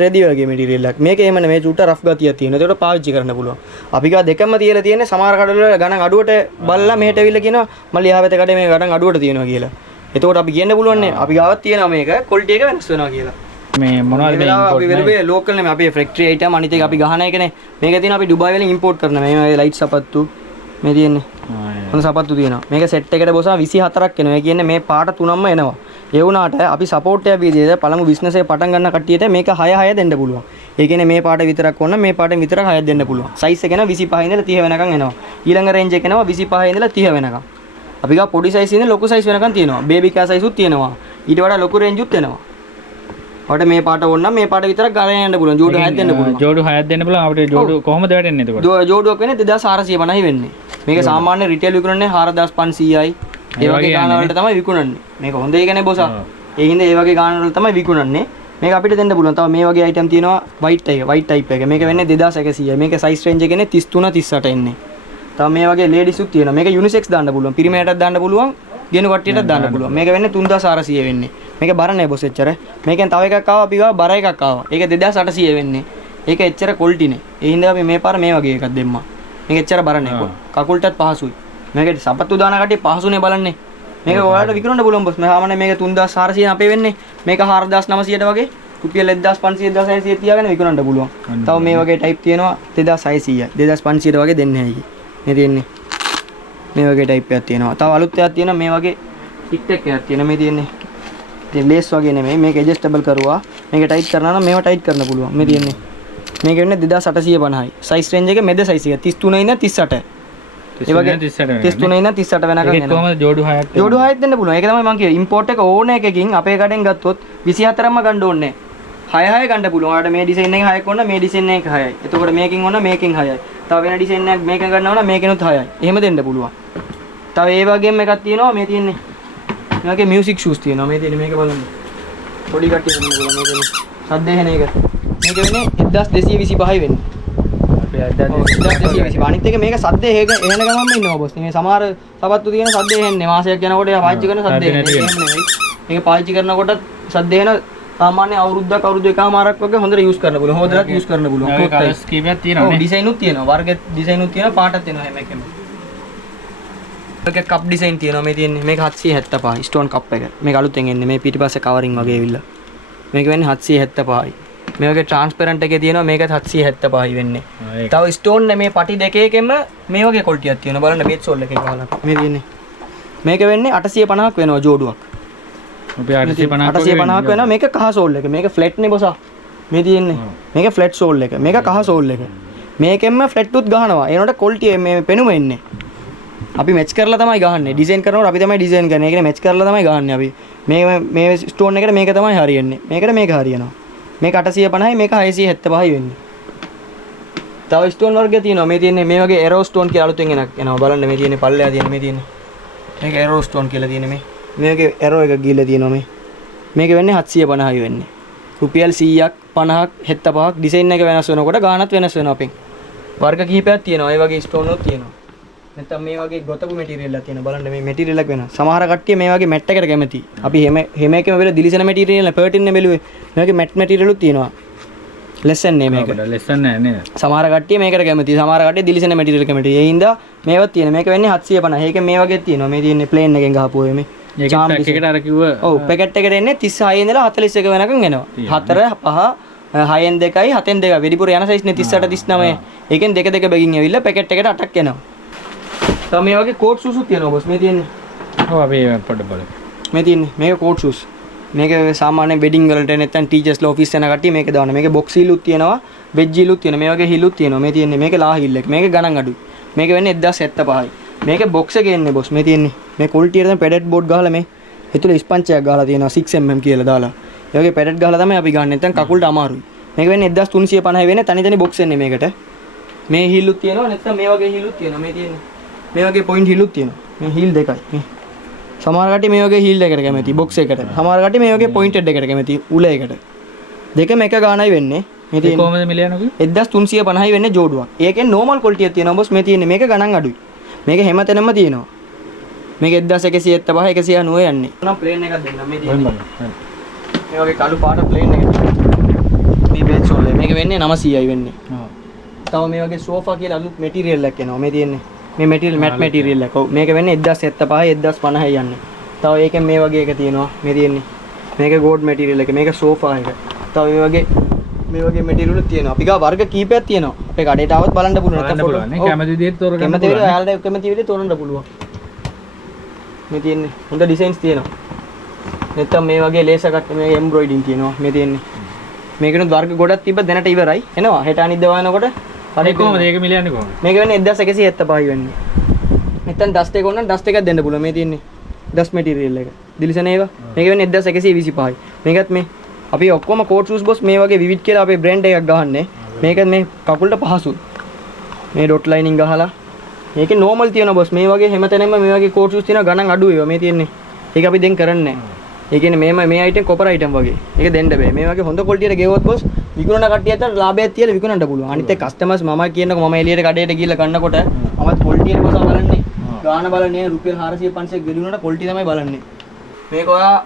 රෙදි වගේ මැටීරියල් එකක්. මේක එහෙම නෙමෙයි චුට්ට රෆ් ගතියක් තියෙනවා. ඒකට පාවිච්චි කරන්න පුළුවන්. අපි ගා දෙකම තියලා තියෙන්නේ සමහර කඩවල ගණන් අඩුවට බලලා මෙහෙට ඇවිල්ලා කියනවා මල්ලි ආවෙත කඩේ මේ ගණන් අඩුවට තියෙනවා කියලා. එතකොට අපි කියන්න පුළුවන් නේ අපි ගාවත් තියෙනවා මේක ක්වොලිටි එක වෙනස් වෙනවා කියලා. මේ මොනවද මේ අපි වෙලුවේ ලෝකල් නෙමෙයි අපේ ෆැක්ටරි අයිටම් අනිත් එක අපි ගහන එකනේ. මේක තියෙන අපි ඩුබායි වලින් ඉම්පෝට් කරන මේ ලයිට් සපත්තු මේ තියෙන්නේ. මොන සපත්තු තියෙනවා. මේක සෙට් එකට බොසා 24ක් එනවා. ඒ කියන්නේ මේ පාට තුනක්ම එනවා. ඒ වුණාට අපි සපෝට් එක විදිහට පළමු බිස්නස් එක පටන් ගන්න කට්ටියට මේක 6 දෙන්න පුළුවන්. ඒ කියන්නේ මේ පාට විතරක් ඕන මේ පාටෙන් විතරක් 6ක් දෙන්න පුළුවන්. සයිස් එක එනවා 25 ඉඳලා 30 වෙනකන් එනවා. ඊළඟ රේන්ජ් එක එනවා 25 ඉඳලා 30 වෙනකන්. අපි ගා පොඩි සයිස් ඉඳලා ලොකු සයිස් වෙනකන් තියෙනවා. බේබි කෑ සයිස් උත් තියෙනවා. ඊට වඩා ලොකු රේන්ජ් උත් එනවා. ඔයාලට මේ පාට ඕන නම් මේ පාට විතරක් ගාලා යන්න පුළුවන්. ජෝඩු 6ක් දෙන්න පුළුවන්. ජෝඩු 6ක් දෙන්න පුළුවන්. අපිට ජෝඩු කොහොමද වැටෙන්නේ එතකොට? ජෝඩුවක් වෙන්නේ 2450යි වෙන්නේ. මේක සාමාන්‍ය රිටේල් විකුණන්නේ 4500යි. ඒ වගේ ගාන වලට තමයි විකුණන්නේ. මේක හොඳ එකනේ බොසා. ඒ හින්දා ඒ වගේ ගාන වල තමයි විකුණන්නේ. මේක අපිට දෙන්න පුළුවන්. තව මේ වගේ අයිටම් තියෙනවා වයිට් ටයිප් එක. මේක වෙන්නේ 2100යි. මේක සයිස් රේන්ජ් එක එන්නේ 33 38 එන්නේ. තව මේ වගේ ලේඩිස් උත් තියෙනවා. මේක යුනිසෙක්ස් දාන්න පුළුවන්. පිරිමයටත් දාන්න පුළුවන්. ගෙනු කට්ටියටත් දාන්න පුළුවන්. මේක වෙන්නේ 3400 වෙන්නේ. මේක බර නෑ බොස් එච්චර. මේකෙන් තව එකක් ආවා අපි ගාව බර එකක් ආවා. ඒක 2800 වෙන්නේ. ඒක එච්චර ක්වොලිටි නේ. ඒ හින්දා අපි මේ පාර මේ වගේ එකක් දෙම්මා. මේක එච්චර බර නෑ. කකුල්ටත් පහසුයි. මේකට සපත්තු දාන කට්ටිය පහසුනේ බලන්නේ. මේක ඔයාලට විකුණන්න පුළුවන් බොස්. මේ සාමාන්‍ය මේක 3400 අපේ වෙන්නේ. මේක 4900ට වගේ රුපියල් 1500 1600 තියාගෙන විකුණන්න පුළුවන්. තව මේ වගේ ටයිප් තියෙනවා 2600යි. 2500ට වගේ දෙන්නේ නැහැ. මේ තියෙන්නේ. මේ වගේ ටයිප් එකක් තියෙනවා. තව අලුත් එකක් තියෙනවා මේ වගේ ටික් එකක් තියෙනවා මේ තියෙන්නේ. ඉතින් ලේස් වගේ නෙමෙයි මේක ඇඩ්ජස්ටබල් කරුවා. මේක ටයිට් කරනවා නම් මේව ටයිට් කරන්න පුළුවන්. මේ තියෙන්නේ. මේක වෙන්නේ 2850යි. සයිස් රේන්ජ් එක මෙද සයිස් එක 33 ඉඳන් 38. ඒ වගේ 33 ඉඳන් 38 වෙනකන් ඒක කොහමද ජෝඩු 6ක් ජෝඩු 6ක් දෙන්න පුළුවන්. ඒක තමයි මම කියේ ඉම්පෝට් එක ඕන එකකින් අපේ කඩෙන් ගත්තොත් 24ක්ම ගන්න ඕනේ නැහැ. 6 ගන්න පුළුවන්. ඔයාලට මේ ඩිසයින් එකේ 6ක් ඕන මේ ඩිසයින් එකේ 6යි. එතකොට මේකෙන් ඕන මේකෙන් 6යි. තව වෙන ඩිසයින් එකක් මේකෙන් ගන්නවා නම් මේකෙනුත් 6යි. එහෙම දෙන්න පුළුවන්. තව ඒ වගේම එකක් තියෙනවා මේ තියෙන්නේ. මේ වගේ මියුසික් ෂූස් තියෙනවා. මේ තියෙන්නේ මේක බලන්න. පොඩි කට්ටිය දෙන්න පුළුවන් මේ තියෙන්නේ. සද්ද එහෙන එක. මේක වෙන්නේ 1225යි වෙන්නේ. අපි 1225. අනිත් එක මේක සද්ද එහෙන ගමන්ම ඉන්නවා බොස්. මේ සමහර සපත්තු තියෙන සද්ද එහෙන්නේ මාසයක් යනකොට එයා පාවිච්චි කරන සද්ද එහෙන්නේ. එහෙම නෙවෙයි. මේක පාවිච්චි කරනකොට සද්ද එහෙන සාමාන්‍ය අවුරුද්දක් එකමාරක් වගේ හොඳට යූස් කරන්න පුළුවන්. හොඳට යූස් කරන්න පුළුවන්. ඒක කලර්ස් කීපයක් තියෙනවා නේ. ඩිසයින් උත් තියෙනවා. වර්ග ඩිසයින් උත් තියෙනවා. පාටක් තියෙනවා හැම එකෙම. මේක කප් ඩිසයින් තියෙනවා මේ තියෙන්නේ. මේක 775 ස්ටෝන් කප් එක. මේක අලුතෙන් එන්නේ. මේ පිටිපස්සේ කවරින් වගේ ඇවිල්ලා. මේක වෙන්නේ 775යි. මේ වගේ ට්‍රාන්ස්පරන්ට් එකේ තියෙනවා මේකත් 775යි වෙන්නේ. තව ස්ටෝන් මේ පටි දෙකේකෙම මේ වගේ ක්වොලිටියක් තියෙනවා. බලන්න බේත් සෝල් එකේ ගහලා. මේ තියෙන්නේ. මේක වෙන්නේ 850ක් වෙනවා ජෝඩුවක්. අපි 850ක් වෙනවා. මේක කහ සෝල් එක. මේක ෆ්ලැට් නේ බොසා. මේ තියෙන්නේ. මේක ෆ්ලැට් සෝල් එක. මේක කහ සෝල් එක. මේකෙන්ම ෆ්ලැට් උත් ගහනවා. ඒනොට ක්වොලිටි මේ පෙනුම එන්නේ. අපි මැච් කරලා තමයි ගහන්නේ. ඩිසයින් කරනකොට අපි තමයි ඩිසයින් කරන්නේ. ඒකනේ මැච් කරලා තමයි ගහන්නේ අපි. මේ ස්ටෝන් එකට මේක තමයි හරියන්නේ. මේකට මේක හරියනවා. මේක 850යි මේක 675යි වෙන්නේ. තව ස්ටෝන් වර්ගය තියෙනවා. මේ තියෙන්නේ මේ වගේ එරෝ ස්ටෝන් කියලා අලුතෙන් එනවා. බලන්න මේ තියෙන්නේ පල්ලෙහා තියෙන මේ තියෙන්නේ. මේක එරෝ ස්ටෝන් කියලා තියෙන්නේ මේ. මේකේ එරෝ එක ගිහලා තියෙනවා මේ. මේක වෙන්නේ 750යි වෙන්නේ. රුපියල් 100ක් 50ක් 75ක් ඩිසයින් එක වෙනස් වෙනකොට ගාණත් වෙනස් වෙනවා අපෙන්. වර්ග කිහිපයක් තියෙනවා. ඒ වගේ ස්ටෝන් උත් තියෙනවා. නැත්නම් මේ වගේ ගොතපු මැටීරියල් එකක් තියෙනවා. බලන්න මේ මැටීරියල් එක වෙනවා. සමහර කට්ටිය මේ වගේ මැට් එකකට කැමති. අපි හැම එකම වෙල දිලිසෙන මැටීරියල් පර්ටින් නේ බැලුවේ. මේ වගේ මැට් මැටීරියල් උත් තියෙනවා. ලෙසන් නේ මේක. ලෙසන් නෑ නේද? සමහර කට්ටිය මේකට කැමති. සමහර කට්ටිය දිලිසෙන මැටීරියල් කැමති. ඒ හින්දා මේවත් තියෙනවා. මේක වෙන්නේ 750. ඒකෙන් මේ වගේ තියෙනවා. මේ තියෙන්නේ ප්ලේන් එකෙන් ගහපුවා මේ. ඒක පැක් එකට අර කිව්ව. ඔව් පැකට් එකට එන්නේ 36 ඉඳලා 41 වෙනකන් එනවා. 4 5 6න් 2යි 7න් 2යි වැඩිපුර යන සයිස් නේ 38 39. ඒකෙන් දෙක දෙක බැගින් ඇවිල්ලා පැකට් එකට 8ක් එනවා. තව මේ වගේ කෝට් ෂූස් උත් තියෙනවා බොස්. මේ තියෙන්නේ. ඔව් අපි පොඩ්ඩක් බලමු. මේ තියෙන්නේ. මේක කෝට් ෂූස්. මේක සාමාන්‍ය වෙඩින් වලට නැත්නම් ටීචර්ස්ලා ඔෆිස් යන කට්ටිය මේක දානවා. මේක බොක්ස් හීල් උත් තියෙනවා. වෙජ් හීල් උත් තියෙනවා. මේ වගේ හීල් උත් තියෙනවා. මේ තියෙන්නේ මේක ලා හීල් එක. මේක ගණන් අඩුයි. මේක වෙන්නේ 1075යි. මේක බොක්ස් එකේ එන්නේ බොස්. මේ තියෙන්නේ. මේ ක්වොලිටි එකට පැඩඩ් බෝඩ් ගහලා මේ ඒතුළේ ස්පන්ච් එකක් ගහලා තියෙනවා 6mm කියලා දාලා. ඒ වගේ පැඩඩ් ගහලා තමයි අපි ගන්න. නැත්නම් කකුලට අමාරුයි. මේක වෙන්නේ 1350 වෙන්නේ තනි තනි බොක්ස් එන්නේ මේකට. මේ හීල් උත් තියෙනවා. නැත්නම් මේ වගේ හීල් උත් තියෙනවා. මේ තියෙන්නේ. මේ වගේ පොයින්ට් හීල් උත් තියෙනවා. මේ හීල් දෙකයි. මේ සමහර කට්ටිය මේ වගේ හීල් එකකට කැමති බොක්ස් එකකට. සමහර කට්ටිය මේ වගේ පොයින්ටඩ් එකකට කැමති උල එකට. දෙකම එක ගාණයි වෙන්නේ. මේ තියෙන්නේ කොහමද මිලියනකෝ? 1350යි වෙන්නේ ජෝඩුවක්. ඒකෙන් නෝමල් ක්වොලිටියක් තියෙනවා බොස්. මේ තියෙන්නේ මේක ගණන් අඩුයි. මේක හැමතැනම තියෙනවා. මේක 1175 190 යන්නේ. නම් ප්ලේන් එකක් දෙන්නම් මේ තියෙන්නේ. මේ වගේ කළු පාට ප්ලේන් එකක්. මේ බේස් සෝල් එක. මේක වෙන්නේ 900යි වෙන්නේ. ඔව්. තව මේ වගේ සෝෆා කියලා අලුත් මැටීරියල් එකක් එනවා. මේ තියෙන්නේ. මේ මැටීරියල් මැට් මැටීරියල් එක. ඔව් මේක වෙන්නේ 1075 1050යි යන්නේ. තව ඒකෙන් මේ වගේ එක තියෙනවා. මේ තියෙන්නේ. මේක ගෝඩ් මැටීරියල් එක. මේක සෝෆා එක. තව මේ වගේ මැටීරියල් තියෙනවා. අපි ගා වර්ග කීපයක් තියෙනවා. අපේ කඩේට ආවොත් බලන්න පුළුවන්. නැත්නම් පුළුවන් නේ. කැමති විදිහට තෝරගන්න කැමති පුළුවන්. විදිහට ඔයාලට කැමති විදිහට තෝරන්න පුළුවන්. මේ තියෙන්නේ හොඳ ඩිසයින්ස් තියෙනවා. නැත්නම් මේ වගේ ලේසර් කට් මේ එම්බ්‍රොයිඩින් තියෙනවා. මේ තියෙන්නේ. මේකෙනුත් වර්ග ගොඩක් තිබ්බ දැනට ඉවරයි. එනවා හෙට අනිද්දා වයනකොට හරි කොහමද ඒක මිලියන්නේ කොහමද? මේක වෙන්නේ 1175 වෙන්නේ. නැත්නම් ඩස්ට් එක ඕන නම් ඩස්ට් එකක් දෙන්න පුළුවන්. මේ තියෙන්නේ ඩස්ට් මැටීරියල් එක. දිලිසන ඒවා. මේක වෙන්නේ 1125යි. මේකත් මේ අපි ඔක්කොම කෝට් ෂූස් බොස් මේ වගේ විවිධ කියලා අපේ බ්‍රෑන්ඩ් එකක් ගහන්නේ. මේකත් මේ කකුලට පහසුයි. මේ ඩොට් ලයිනින් ගහලා මේකේ නෝමල් තියෙනවා බොස්. මේ වගේ හැමතැනම මේ වගේ කෝට් ෂූස් තියෙනවා ගණන් අඩු ඒවා මේ තියෙන්නේ. ඒක අපි දැන් කරන්නේ නැහැ. ඒ කියන්නේ මේ අයිටම් කොපර් අයිටම් වගේ. ඒක දෙන්න බෑ. මේ වගේ හොඳ ක්වොලිටියට ගෙවුවොත් බොස් විකුණන කට්ටිය අතර ලාභයක් තියලා විකුණන්න පුළුවන්. අනිත් ඒ කස්ටමර්ස් මම කියනකො මම එළියට කඩේට ගිහලා ගන්නකොට මමත් ක්වොලිටියට බොස් බලන්නේ. ගාන බලන්නේ රුපියල් 400 500 ගෙදුනට ක්වොලිටි තමයි බලන්නේ. මේක ඔයා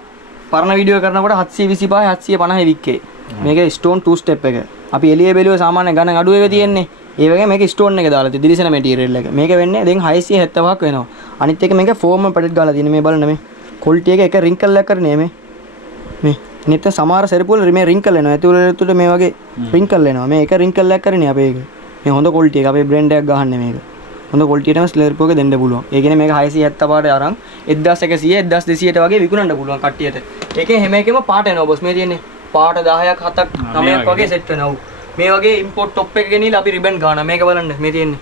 පරණ වීඩියෝ කරනකොට 725 750 වික්කේ. මේක ස්ටෝන් 2 ස්ටෙප් එක. අපි එළියේ බැලුවේ සාමාන්‍ය ගණන් අඩු ඒවා තියෙන්නේ. ඒ වගේ මේක ස්ටෝන් එක දාලා තියෙන දිලිසෙන මැටීරියල් එක. මේක වෙන්නේ දැන් 670ක් වෙනවා. අනිත් එක මේක ෆෝම් පැඩඩ් ගාලා තියෙන මේ බලන්න මේ ක්වොලිටි එක රින්කල් එකක් කරන්නේ මේ නිත සමහර සෙරපුවල මේ රින්කල් එනවා. ඇතුළට මේ වගේ රින්කල් එනවා. මේ එක රින්කල් එකක් කරන්නේ අපේ එක. මේ හොඳ ක්වොලිටි එක අපේ බ්‍රෑන්ඩ් එකක් ගහන්නේ මේක. හොඳ ක්වොලිටියටම ස්ලර්ප් එක දෙන්න පුළුවන්. ඒ කියන්නේ මේක 670ට අරන් 1100 1200ට වගේ විකුණන්න පුළුවන් කට්ටියට. ඒකේ හැම එකෙම පාට එනවා බොස්. මේ තියෙන්නේ පාට 10ක් 7ක් 9ක් වගේ සෙට් වෙනවා. මේ වගේ ඉම්පෝට් টොප් එක ගෙනිලා අපි රිබන් ගන්නවා. මේක බලන්න මේ තියෙන්නේ.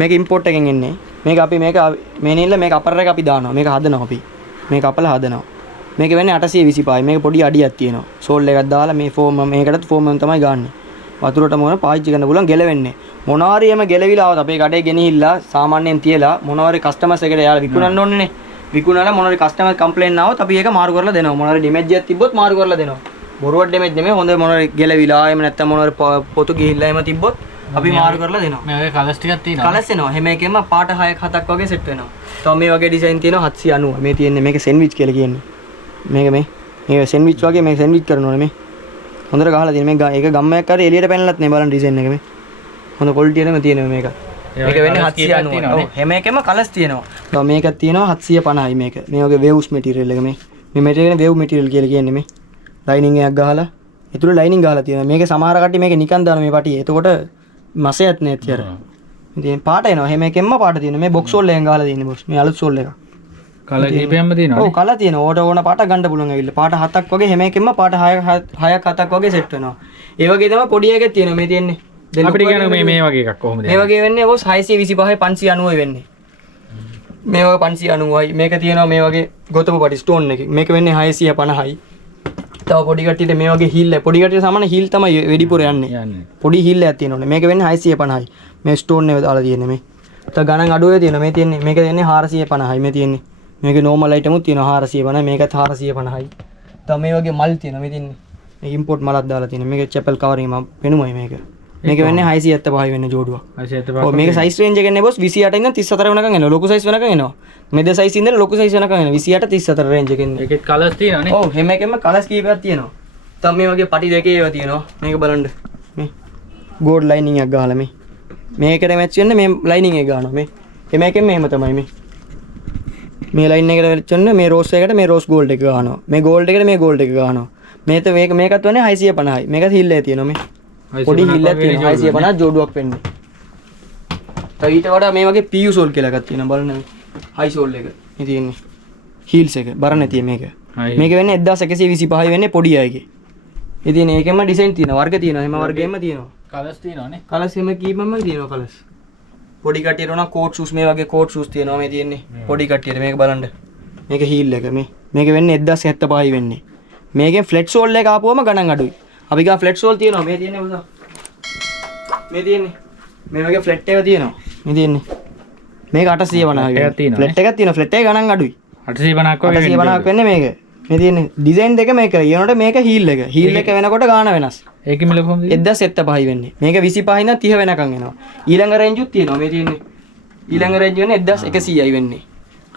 මේක ඉම්පෝට් එකෙන් එන්නේ. මේක අපි මේ නිල්ල මේක අපර එක අපි දානවා. මේක හදනවා අපි. මේක අපලා හදනවා. මේක වෙන්නේ 825යි. මේක පොඩි අඩියක් තියෙනවා. සෝල් එකක් දාලා මේ ෆෝම් මේකටත් ෆෝම් එක තමයි ගන්න. වතුරට මොන පාවිච්චි කරන්න පුළුවන් ගෙලවෙන්නේ. මොනවාරි එම ගෙලවිලා આવත් අපේ කඩේ ගෙනහිල්ලා සාමාන්‍යයෙන් තියලා මොනවාරි කස්ටමර්ස් එකට යාලා විකුණන්න ඕනේනේ. විකුණලා මොනවාරි කස්ටමර් කම්ප්ලේන්ට් ආවොත් අපි ඒක මාරු කරලා දෙනවා. මොනවාරි ඩැමේජ් එකක් තිබ්බොත් මාරු කරලා දෙනවා. බොරුවක් ඩැමේජ් නෙමෙයි. හොඳ මොනවාරි ගෙලවිලා එහෙම නැත්නම් මොනවාරි පොතු ගිහිල්ලා එහෙම තිබ්බොත් අපි මාරු කරලා දෙනවා. මේ වගේ කලර්ස් ටිකක් තියෙනවා. කලර්ස් එනවා. හැම එකෙම පාට 6ක් 7ක් වගේ සෙට් වෙනවා. තව මේ වගේ ඩිසයින් තියෙනවා 790. මේ තියෙන්නේ මේක සෙන්ඩ්විච් කියලා කියන්නේ. මේක සෙන්ඩ්විච් වගේ මේක සෙන්ඩ්විච් කරනවනේ මේ. හොඳට ගහලා තියෙන මේ ඒක ගම්මයක් හරි එළියට පැනලත් නේ බලන්න ඩිසයින් එක මේ. හොඳ ක්වොලිටියෙම තියෙනවා මේක. මේක වෙන්නේ 790. ඔව් හැම එකෙම කලර්ස් තියෙනවා. තව මේකක් තියෙනවා 750යි මේක. මේ වගේ වේව්ස් මැටීරියල් එක මේ. මේ මැටීරියල් වේව් මැටීරියල් කියලා කියන්නේ මේ. ලයිනින් එකක් ගහලා ඒතුළේ ලයිනින් ගහලා තියෙනවා. මේක සමහර කට්ටිය මේක නිකන් දාන මේ පටියේ. එතකොට මසයක් නෑ ඇත්තට. ඉතින් පාට එනවා. හැම එකෙම පාට තියෙනවා. මේ බොක්ස් වල එකෙන් ගහලා තියෙන්නේ බොස්. මේ අලුත් සෝල් එක. කලර් කීපයක්ම තියෙනවා. ඔව් කලර් තියෙනවා. ඕන පාට ගන්න පුළුවන් ඇවිල්ලා. පාට 7ක් වගේ හැම එකෙම පාට 6ක් 7ක් වගේ සෙට් වෙනවා. ඒ වගේ තමයි පොඩි එකක් තියෙනවා මේ තියෙන්නේ. අපිට කියන්නේ මේ වගේ එකක් කොහොමද? මේ වගේ වෙන්නේ බොස් 625යි 590යි වෙන්නේ. මේ වගේ 590යි. මේක තියෙනවා මේ වගේ ගොතපු පටි ස්ටෝන් එකකින්. මේක වෙන්නේ 650යි. තව පොඩි කට්ටියට මේ වගේ හීල් පොඩි කට්ටියට සමාන හීල් තමයි වෙඩිපුර යන්නේ. පොඩි හීල් එකක් තියෙනවනේ. මේක වෙන්නේ 650යි. මේ ස්ටෝන් එක දාලා තියෙන්නේ මේ. තව ගණන් අඩුවේ තියෙනවා. මේ තියෙන්නේ මේක දෙන්නේ 450යි මේ තියෙන්නේ. මේකේ normal item උත් තියෙනවා 450යි. මේකත් 450යි. තව මේ වගේ මල් තියෙනවා මේ තියෙන්නේ. මේ import මලක් දාලා තියෙනවා. මේක chapel covering මම පෙනුමයි මේක. මේක වෙන්නේ 675යි වෙන්නේ ජෝඩුවක්. 675. ඔව් මේක size range එක එන්නේ boss 28 ඉඳන් 34 වෙනකන් එනවා. ලොකු size වෙනකන් එනවා. මෙද size ඉඳන් ලොකු size වෙනකන් එනවා. 28 34 range එක එන්නේ. ඒකෙත් colours තියෙනවානේ. ඔව් හැම එකෙම colours කීපයක් තියෙනවා. තව මේ වගේ පටි දෙකේ ඒවා තියෙනවා. මේක බලන්න. මේ gold lining එකක් ගහලා මේ. මේකට match වෙන්න මේ lining එක ගන්නවා මේ. එම එකෙන් මෙහෙම තමයි මේ. මේ line එකට match වෙන්න මේ rose එකට මේ rose gold එක ගන්නවා. මේ gold එකට මේ gold එක ගන්නවා. මේකත් වන්නේ 650යි. මේකත් hill එක තියෙනවා මේ. පොඩි hill එකක් තියෙනවා 650 ජෝඩුවක් වෙන්නේ. තව ඊට වඩා මේ වගේ PU sole කියලා එකක් තියෙනවා බලන්න. high sole එක. මේ තියෙන්නේ. heels එක බර නැති මේක. මේක වෙන්නේ 1125යි වෙන්නේ පොඩි අයගේ. ඉතින් ඒකෙම ඩිසයින් තියෙනවා වර්ග තියෙනවා හැම වර්ගෙම තියෙනවා. කලර්ස් තියෙනවානේ. කලර්ස් හැම කීපෙම තියෙනවා කලර්ස්. පොඩි කට්ටියට උනා කෝට් ෂූස් මේ වගේ කෝට් ෂූස් තියෙනවා මේ තියෙන්නේ. පොඩි කට්ටියට මේක බලන්න. මේක හීල් එක මේ. මේක වෙන්නේ 1075යි වෙන්නේ. මේකෙන් ෆ්ලැට් සෝල් එක ආපුවම ගණන් අඩුයි. අපි ගා ෆ්ලැට් සෝල් තියෙනවා මේ තියෙන්නේ පුතා. මේ තියෙන්නේ. මේ වගේ ෆ්ලැට් එක තියෙනවා. මේ තියෙන්නේ. මේක 850යි. ෆ්ලැට් එකක් තියෙනවා. ෆ්ලැට් එක ගණන් අඩුයි. 850ක් වගේ 850ක් වෙන්නේ මේක. මේ තියෙන්නේ ඩිසයින් දෙක මේක. ඊනොට මේක හීල් එක. හීල් එක වෙනකොට ගාන වෙනස්. ඒකෙ මිල කොහොමද? 1075යි වෙන්නේ. මේක 25 ඉඳන් 30 වෙනකන් එනවා. ඊළඟ රේන්ජ් උත් තියෙනවා මේ තියෙන්නේ. ඊළඟ රේන්ජ් වෙන්නේ 1100යි වෙන්නේ.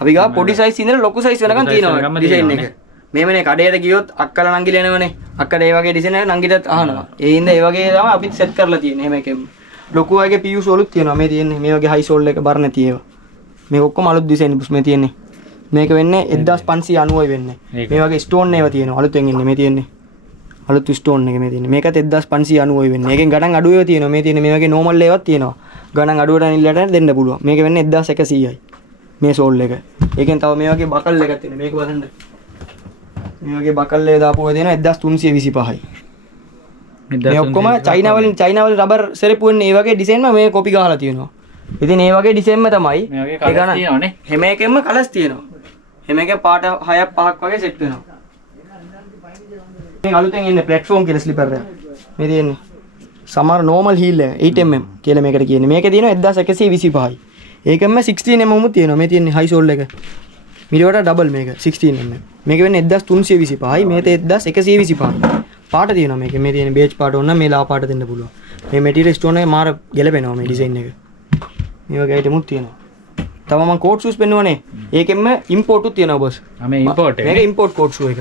අපි ගා පොඩි සයිස් ඉඳලා ලොකු සයිස් වෙනකන් තියෙනවා ඩිසයින් එක. මේමනේ කඩේට ගියොත් අක්කලා නංගිලා එනවනේ. අක්කට ඒ වගේ ඩිසයින් එක නංගිටත් අහනවා. ඒ ඉඳ ඒ වගේ තමයි අපිත් සෙට් කරලා තියෙන්නේ හැම එකෙම. ලොකු වගේ PU සෝලුත් තියෙනවා. මේ තියෙන්නේ මේ වගේ හයි සෝල් එක බර නැති ඒවා. මේක ඔක්කොම අලුත් ඩිසයින් බුස් මේ තියෙන්නේ. මේක වෙන්නේ 1590යි වෙන්නේ. මේ වගේ ස්ටෝන් ඒවා තියෙනවා. අලුතෙන් ඉන්නේ මේ තියෙන්නේ. අලුත් ස්ටෝන් එක මේ තියෙන්නේ. මේකත් 1590යි වෙන්නේ. ඒකෙන් ගණන් අඩු ඒවා තියෙනවා. මේ තියෙන්නේ මේ වගේ normal ඒවාත් තියෙනවා. ගණන් අඩුවට නිල්ලට දෙන්න පුළුවන්. මේක වෙන්නේ 1100යි. මේ සෝල් එක. ඒකෙන් තව මේ වගේ බකල් එකක් තියෙනවා. මේක බලන්න. මේ වගේ බකල් එක දාපුවා දෙනවා 1325යි. මේ ඔක්කොම චයිනා වලින් රබර් සෙරප්පු වෙන්නේ ඒ වගේ ඩිසයින්ම මේ කොපි ගහලා තියෙනවා. ඉතින් ඒ වගේ ඩිසයින්ම තමයි මේ වගේ කලර්ස් තියෙනවානේ. හැම එකෙම කලර්ස් තියෙනවා. හැම එකේ පාට 6ක් 5ක් වගේ සෙට් වෙනවා. මේ අලුතෙන් එන්නේ ප්ලැට්ෆෝම් කියලා ස්ලිපර් එක. මේ තියෙන්නේ සමහර normal heel එක 8mm කියලා මේකට කියන්නේ. මේකේ තියෙනවා 1125යි. ඒකෙම 16mm උත් තියෙනවා. මේ තියෙන්නේ high sole එක. මිරිවට ඩබල් මේක 16mm. මේක වෙන්නේ 1325යි. මේක 1125යි. පාට තියෙනවා මේකේ. මේ තියෙන බේජ් පාට ඕන නම් මේ ලා පාට දෙන්න පුළුවන්. මේ මැටීරියල් ස්ටෝන් එකේ මාර ගැලපෙනවා මේ ඩිසයින් එක. මේ වගේ item උත් තියෙනවා. තව මම කෝට් ෂූස් පෙන්නුවනේ. ඒකෙම ඉම්පෝට් උත් තියෙනවා බොස්. මේ ඉම්පෝට් එක. මේක ඉම්පෝට් කෝට් ෂූ එක.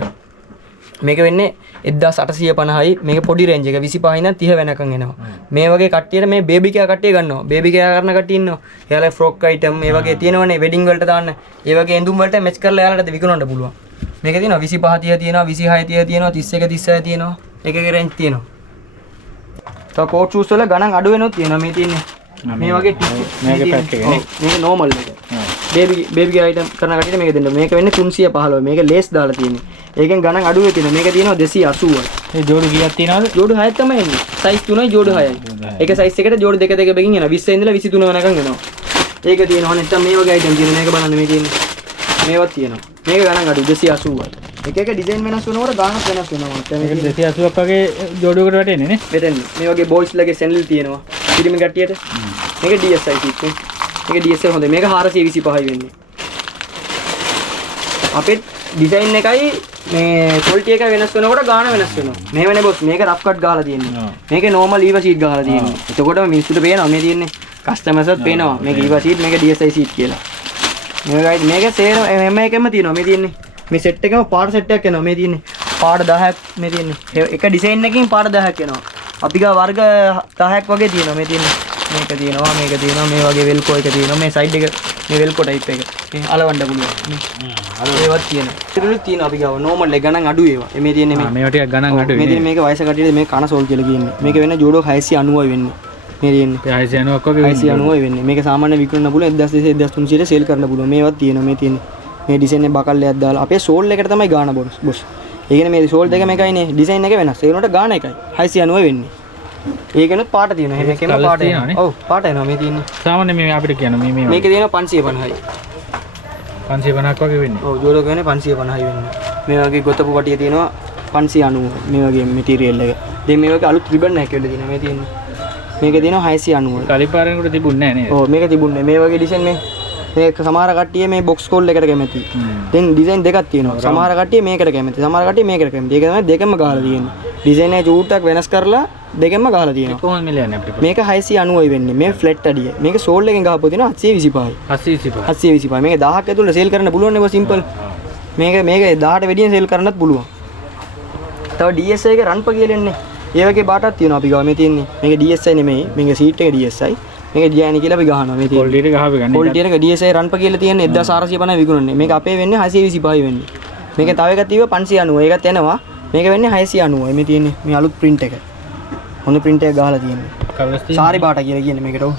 මේක වෙන්නේ 1850යි. මේක පොඩි රේන්ජ් එක 25 ඉඳන් 30 වෙනකන් එනවා. මේ වගේ කට්ටියට මේ බේබි කෑ කට්ටිය ගන්නවා. බේබි කෑ කරන කට්ටිය ඉන්නවා. එයාලා ෆ්‍රොක් අයිටම් මේ වගේ තියෙනවනේ වෙඩින් වලට දාන්න. ඒ වගේ ඇඳුම් වලට මැච් කරලා එයාලට විකුණන්න පුළුවන්. මේක තියෙනවා 25 30 තියෙනවා 26 30 තියෙනවා 31 36 තියෙනවා. එකකේ රේන්ජ් තියෙනවා. තව කෝට් ෂූස් වල ගණන් අඩු වෙනොත් තියෙනවා මේ තියෙන්නේ. මේ වගේ මේක පැක් එකනේ. මේක normal එක. බේබි අයිටම් කරන කටියට මේක දෙන්න. මේක වෙන්නේ 315. මේක ලේස් දාලා තියෙන්නේ. ඒකෙන් ගණන් අඩු වෙ තියෙනවා. මේක තියෙනවා 280යි. මේ ජෝඩු කීයක් තියෙනවද? ජෝඩු 6ක් තමයි එන්නේ. සයිස් 3යි ජෝඩු 6යි. එක සයිස් එකට ජෝඩු දෙක දෙක බෙකින් එනවා. 20 ඉඳලා 23 වෙනකන් එනවා. ඒක තියෙනවා. නැත්නම් මේ වගේ item තියෙනවා. මේක බලන්න මේ තියෙන්නේ. මේවත් තියෙනවා. මේක ගණන් අඩු 280යි. එක එක ඩිසයින් වෙනස් වෙනකොට ගාණක් වෙනස් වෙනවා. දැන් මේක 280ක් වගේ ජෝඩුවකට වැටෙන්නේ නේ. මෙතන මේ වගේ බෝයිස් ලගේ සැන්ඩල් තියෙනවා. පිරිමි කට්ටියට. මේක DSI කීප්. මේක DSI හොඳයි. මේක 425යි වෙන්නේ. අපේ ඩිසයින් එකයි මේ ක්වොලිටි එක වෙනස් වෙනකොට ගාණ වෙනස් වෙනවා. මේ වෙන්නේ බොස් මේක රෆ් කට් ගහලා තියෙන්නේ. මේකේ normal ඊව සීට් ගහලා තියෙන්නේ. එතකොටම මිනිස්සුන්ට පේනවා මේ තියෙන්නේ කස්ටමර්ස්වත් පේනවා. මේක ඊව සීට් මේක DSI සීට් කියලා. මේක සේරම හැම එකම තියෙනවා. මේ තියෙන්නේ මේ සෙට් එකම පාට සෙට් එකක් එනවා. මේ තියෙන්නේ පාට 10ක් මේ තියෙන්නේ. එක ඩිසයින් එකකින් පාට 10ක් එනවා. අපි ගා වර්ග 10ක් වගේ තියෙනවා. මේ තියෙන්නේ මේක තියෙනවා මේක තියෙනවා මේ වගේ වෙල්කෝ එක තියෙනවා. මේ සයිඩ් එක මේ වෙල්කෝ ටයිප් එක. මේ අලවන්න පුළුවන්. ඒවත් තියෙනවා. ඒකලුත් තියෙනවා අපි ගාව normal එක ගණන් අඩු ඒවා. මේ තියෙන්නේ මේ. මේවා ටිකක් ගණන් අඩුයි. මේ තියෙන්නේ මේක වයස කටියට මේ කන සෝල් කියලා කියන්නේ. මේක වෙන ජෝඩෝ 690යි වෙන්නේ. මේ තියෙන්නේ 690ක් වගේ 690යි වෙන්නේ. මේක සාමාන්‍ය විකුණන්න පුළුවන් 1200 1300 සේල් කරන්න පුළුවන්. මේවත් තියෙනවා. මේ තියෙන්නේ මේ ඩිසයින් එක බකල්ලයක් දාලා අපේ සෝල් එකට තමයි ගාන බොස්. ඒ කියන්නේ මේ සෝල් දෙක මේකයිනේ ඩිසයින් එක වෙනස්. ඒ උනට ගාන එකයි 690 වෙන්නේ. ඒකෙනුත් පාට තියෙනවා. මේකෙම පාට එනවා. ඔව් පාට එනවා මේ තියෙන්නේ. සාමාන්‍ය මේ අපිට කියන මේ මේක තියෙනවා 550යි. 550ක් වගේ වෙන්නේ. ඔව් ජෝඩෝ කියන්නේ 550යි වෙන්නේ. මේ වගේ ගොතපු කටිය තියෙනවා 590 මේ වගේ මැටීරියල් එක. දැන් මේ වගේ අලුත් රිබන් එකක් වෙලා තියෙනවා. මේ තියෙන්නේ. මේක තියෙනවා 690. කලින් පාරේකට තිබුණේ නැහැ නේද? ඔව් මේක තිබුණේ. මේ වගේ ඩිසයින් මේ සමහර කට්ටිය මේ බොක්ස් කෝල් එකට කැමති. දැන් ඩිසයින් දෙකක් තියෙනවා. සමහර කට්ටිය මේකට කැමති. සමහර කට්ටිය මේකට කැමති. ඒක තමයි දෙකම ගහලා තියෙන්නේ. ඩිසයින් එක චූට්ටක් වෙනස් කරලා දෙකම ගහලා තියෙනවා. කොහොමද මිලන්නේ අපිට? මේක 690යි වෙන්නේ. මේ ෆ්ලැට් අඩිය. මේක සෝල් එකෙන් ගහපුවා තියෙනවා 725යි. 725. 725. මේක 1000ක් ඇතුළේ සේල් කරන්න පුළුවන් නේ සිම්පල්. මේක 1000ට වැඩියෙන් සේල් කරන්නත් පුළුවන්. තව DSI එකේ රන්ප කියලා එන්නේ. ඒ වගේ බාටක් තියෙනවා අපි ගාව මේ තියෙන්නේ. මේක DSI නෙමෙයි. මේක සීට් එක DSI. මේක ජෑනි කියලා අපි ගහනවා මේ තියෙන්නේ. ක්වොලිටි එක ගහපෙ ගන්න. ක්වොලිටි එක DSI රන්ප කියලා තියෙන්නේ 1450 විකුණන්නේ. මේක අපේ වෙන්නේ 625යි වෙන්නේ. මේකේ තව එකක් තියෙනවා 590. ඒකත් එනවා. මේක වෙන්නේ 690යි. මේ තියෙන්නේ මේ අලුත් print එක. හොඳ print එකක් ගහලා තියෙන්නේ. කලර්ස් තියෙනවා. සාරි පාට කියලා කියන්නේ මේකට. ඔව්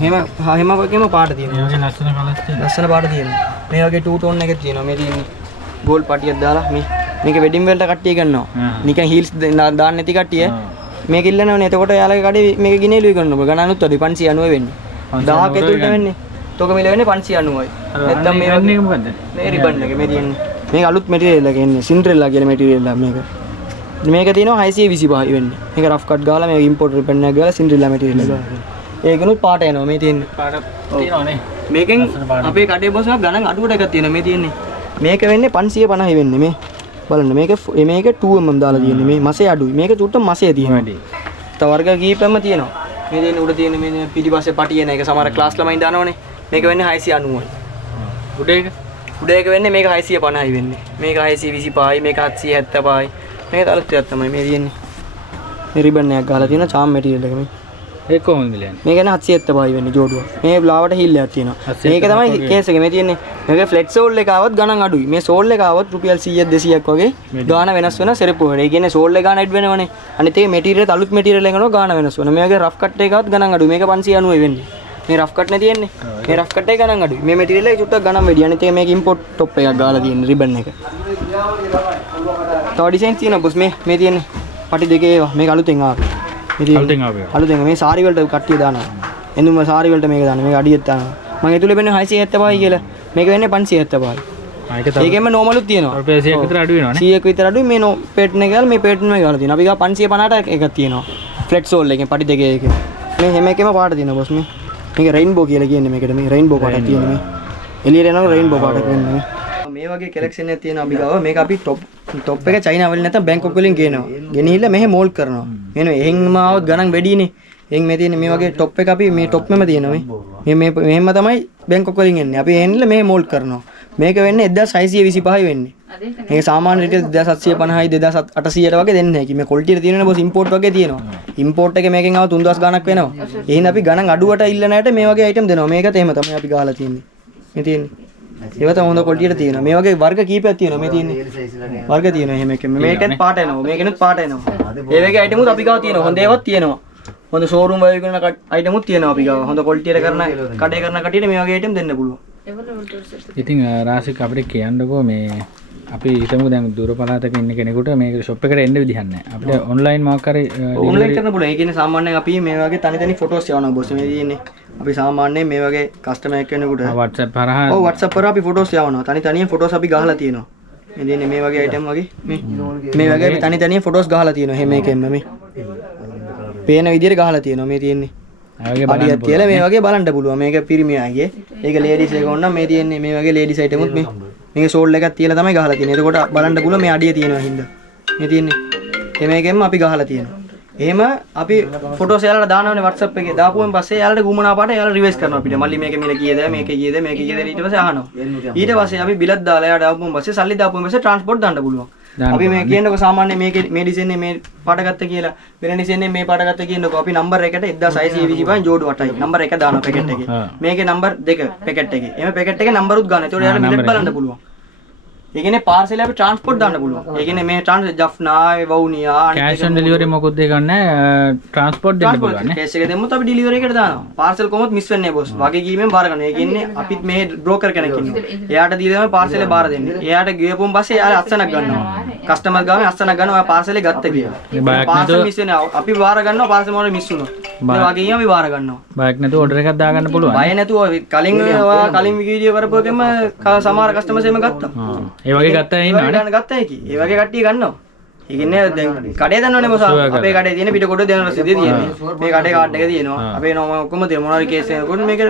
හැම වගේම පාට තියෙනවා. මේ වගේ ලස්සන කලර්ස් තියෙනවා. ලස්සන පාට තියෙනවා. මේ වගේ two tone එකක් තියෙනවා. මේ තියෙන්නේ gold පටියක් දාලා මේක වෙඩින් වලට කට්ටිය ගන්නවා. නිකන් heels දාන්න නැති කට්ටිය මේක ඉල්ලනවනේ. එතකොට යාළගේ කඩේ මේක ගිනේලුයි කරනවා. ගණනුත් අඩුයි 590 වෙන්නේ. 1000ක් ඇතුළට වෙන්නේ. තෝක මිල වෙන්නේ 590යි. නැත්නම් මේ වගේ මොකද්ද? මේ රිබන් එක මේ තියෙන්නේ. මේක අලුත් මැටීරියල් එකක් එන්නේ. සින්ඩ්‍රෙල්ලා කියලා මැටීරියල් එකක් මේක. මේක තියෙනවා 625යි වෙන්නේ. මේක රෆ් කට් ගාලා මේක ඉම්පෝට් රිබන් එකක් ගාලා සින්ඩ්‍රෙල්ලා මැටීරියල් එක ගාලා. ඒකනොත් පාට එනවා මේ තියෙන්නේ. පාට තියෙනවනේ. මේකෙන් අපේ කඩේ බොස් ගණන් අඩුවට එකක් තියෙනවා මේ තියෙන්නේ. මේක වෙන්නේ 550යි වෙන්නේ මේ. බලන්න මේක 2mm දාලා තියෙන්නේ. මේ මසේ අඩුයි. මේක චුට්ට මසේ තියෙනවා. තව වර්ග කීපෙම තියෙනවා. මේ දෙන්නේ උඩ තියෙන මේ පිටිපස්සේ පටියන එක සමහර ක්ලාස් ළමයි දානවනේ. මේක වෙන්නේ 690යි. උඩ එක වෙන්නේ මේක 650යි වෙන්නේ. මේක 625යි, මේක 770යි. මේක අලුත් එකක් තමයි මේ තියෙන්නේ. මේ රිබන් එකක් ගහලා තියෙන චාම් මැටීරියල් එක මේ. ඒක කොහොමද මිලන්නේ? මේක නේ 770යි වෙන්නේ ජෝඩුව. මේ ලාවට හිල් එකක් තියෙනවා. මේක තමයි කේස් එක මේ තියෙන්නේ. මේක ෆ්ලෙක්ස් සෝල් එක ආවොත් ගණන් අඩුයි. මේ සෝල් එක ආවොත් රුපියල් 100ක් 200ක් වගේ ගාණ වෙනස් වෙන සෙරප්පු වල. ඒ කියන්නේ සෝල් එක ගාණ ඇඩ් වෙනවනේ. අනිත් ඒ මැටීරියල් අලුත් මැටීරියල් එකනෝ ගාණ වෙනස් වෙනවා. මේ වගේ රෆ් කට් එකවත් ගණන් අඩුයි. මේක 590යි වෙන්නේ. මේ රෆ් කට් නේ තියෙන්නේ. මේ රෆ් කට් එක ගණන් අඩුයි. මේ මැටීරියල් එක චුට්ටක් ගණන් වැඩි. අනිත් ඒක මේක ඉම්පෝට් টොප් එකක් ගාලා තියෙන රිබන් එක. තව ඩිසයින් තියෙනවා බොස් මේ තියෙන්නේ. පටි දෙකේ ඒවා. මේක අලුතෙන් ආවා. අලුතෙන් මේ සාරි වලට කට්ටිය දානවා. එඳුම සාරි වලට මේක දානවා. මේක අඩියක් දානවා. මම ඒතුලේ වෙන්නේ 675යි කියලා. මේක වෙන්නේ 575යි. ඒකෙම නෝමලුත් තියෙනවා. රුපියල් 100ක් විතර අඩු වෙනවනේ. 100ක් විතර අඩුයි මේ පේට්න එක ගාලා මේ පේට්න එක ගාලා තියෙනවා. අපි ගා 550ට එකක් තියෙනවා. ෆ්ලැට් සෝල් එකෙන් පටි දෙකේ එකේ. මේ හැම එකෙම පාට තියෙනවා බොස් මේ. මේක රේන්බෝ කියලා කියන්නේ මේකට. මේ රේන්බෝ පාටක් තියෙන මේ. එළියට යනවා රේන්බෝ පාටක් වෙන්නේ මේ. මේ වගේ කලෙක්ෂන් එකක් තියෙනවා අපි ගාව. මේක අපි টොප් එක චයිනා වලින් නැත්නම් බැංකොක් වලින් ගේනවා. ගෙනිහිල්ලා මෙහෙ මෝල්ඩ් කරනවා. එනවා එහෙන්ම ආවොත් ගණන් වැඩිනේ. එහෙන් මේ තියෙන මේ වගේ টොප් එක අපි මේ টොප්ෙම තියෙනවා මේ. මේ මෙහෙම තමයි බැංකොක් වලින් එන්නේ. අපි එහෙන්illa මෙහෙ මෝල්ඩ් කරනවා. මේක වෙන්නේ 1625යි වෙන්නේ. මේක සාමාන්‍ය රිටේල් 2750යි 2800ට වගේ දෙන්නේ නැහැ. මේ ක්වොලිටි එක තියෙනනේ බොස් ඉම්පෝට් වගේ තියෙනවා. ඉම්පෝට් එකේ මේකෙන් ආව 3000 ගණක් වෙනවා. එහෙනම් අපි ගණන් අඩුවට ඉල්ලන ඇයට මේ වගේ අයිටම් දෙනවා. මේකත් එහෙම තමයි අපි ගහලා තියෙන්නේ. මේ තියෙන්නේ. ඒවා තමයි හොඳ ක්වොලිටියට තියෙනවා. මේ වගේ වර්ග කීපයක් තියෙනවා. මේ තියෙන්නේ. වර්ග තියෙනවා එහෙම එකෙන්. මේකෙත් පාට එනවා. මේකෙනුත් පාට එනවා. ඒ වගේ අයිටමුත් අපි ගාව තියෙනවා. හොඳ ඒවාත් තියෙනවා. හොඳ ෂෝරූම් වල විකුණන අයිටමුත් තියෙනවා අපි ගාව. හොඳ ක්වොලිටියට කරන කඩේ කරන කටියට මේ වගේ අයිටම් දෙන්න පුළුවන්. ඉතින් රාසික අපිට කියන්නකෝ මේ අපි හිතමු දැන් දුර පළාතක ඉන්න කෙනෙකුට මේක ෂොප් එකට එන්න විදිහක් නැහැ. අපිට ඔන්ලයින් මොකක් හරි ඔන්ලයින් කරන්න පුළුවන්. ඒ කියන්නේ සාමාන්‍යයෙන් අපි මේ වගේ තනි තනි ෆොටෝස් යවනවා බොස්. මේ තියෙන්නේ. අපි සාමාන්‍යයෙන් මේ වගේ කස්ටමර් කෙනෙකුට WhatsApp හරහා ඔව් WhatsApp කරා අපි ෆොටෝස් යවනවා. තනි තනියෙන් ෆොටෝස් අපි ගහලා තියෙනවා. මේ තියෙන්නේ මේ වගේ අයිටම් වගේ මේ වගේ අපි තනි තනියෙන් ෆොටෝස් ගහලා තියෙනවා. හැම එකෙම මේ පේන විදිහට ගහලා තියෙනවා. මේ තියෙන්නේ අඩියක් කියලා මේ වගේ බලන්න පුළුවන්. මේක පිරිමි අයගේ. ඒක ලේඩිස් එක ඕන නම් මේ තියෙන්නේ මේ වගේ ලේඩිස් අයිටමුත් මේක සෝල්ඩ් එකක් තියලා තමයි ගහලා තියෙන්නේ. එතකොට බලන්න පුළුවන් මේ අඩිය තියෙනවා හින්දා. මේ තියෙන්නේ හැම එකෙම අපි ගහලා තියෙනවා. එහෙම අපි ෆොටෝස් යාලට දානවනේ WhatsApp එකේ. දාපුවෙන් පස්සේ යාලට ගුමනා පාට යාලා රිවයිස් කරනවා අපිට. මල්ලි මේක මෙල කීයද මේක කීයද මේක කීයද ඊට පස්සේ අහනවා. ඊට පස්සේ අපි බිලත් දාලා යාට දාපුවෙන් පස්සේ සල්ලි දාපුවෙන් පස්සේ ට්‍රාන්ස්පෝර්ට් දාන්න පුළුවන්. අපි මේ කියනකො සාමාන්‍ය මේකේ මේ ඩිසයින් මේ පාට ගත්ත කියලා වෙන ඩිසයින් මේ පාට ගත්ත කියනකො අපි නම්බර් එකට 1625 ජෝඩු 8යි. නම්බර් 1 දානවා පැකට් එකේ. මේකේ නම්බර් 2 පැකට් එකේ. එහම පැකට් එකේ නම්බරුත් ගන්න. ඒතකොට යාලා බිලත් බලන්න පුළුවන්. ඒ කියන්නේ පාර්සල් අපි ට්‍රාන්ස්පෝර්ට් දාන්න පුළුවන්. ඒ කියන්නේ මේ ජෆ්නා වවුනියා කෑෂ් ඔන් ඩෙලිවරි මොකුත් දෙයක් නැහැ. ට්‍රාන්ස්පෝර්ට් දෙන්න පුළුවන් නේ. කේස් එක දෙමුත් අපි ඩෙලිවරි එකට දානවා. පාර්සල් කොහොමත් මිස් වෙන්නේ නැහැ බොස්. වගේ කීමෙන් බාර ගන්න. ඒ කියන්නේ අපිත් මේ බ්‍රෝකර් කෙනෙක් ඉන්නවා. එයාට දීලා තමයි පාර්සල් එක බාර දෙන්නේ. එයාට ගියපුවම පස්සේ එයා අස්සනක් ගන්නවා. කස්ටමර් ගානේ අස්සනක් ගන්නවා. ඔයා පාර්සල් එක ගත්ත කියලා. පාර්සල් මිස් වෙන්නේ අපි බාර ගන්නවා. පාර්සල් මොකද මිස් වුණොත්. ඒ වගේ අපි බාර ගන්නවා. බයක් නැතුව ඕඩර් එකක් දාගන්න පුළුවන්. බය නැතුව කලින් ඔයා කලින් වීඩියෝ කරපුවකම සමහර කස්ටමර්ස් එහෙම ගත්තා. ඒ වගේ ගත්තා ඉන්නවා. ගන්න ගත්තා ඒකි. ඒ වගේ කට්ටිය ගන්නවා. ඒ කියන්නේ දැන් කඩේ දන්නවනේ මොකද අපේ කඩේ තියෙන පිටකොටුව දෙන රසීදිය තියෙන්නේ. මේ කඩේ කාඩ් එක තියෙනවා. අපේ නම ඔක්කොම තියෙන මොනවාරි කේස් එකකට මේක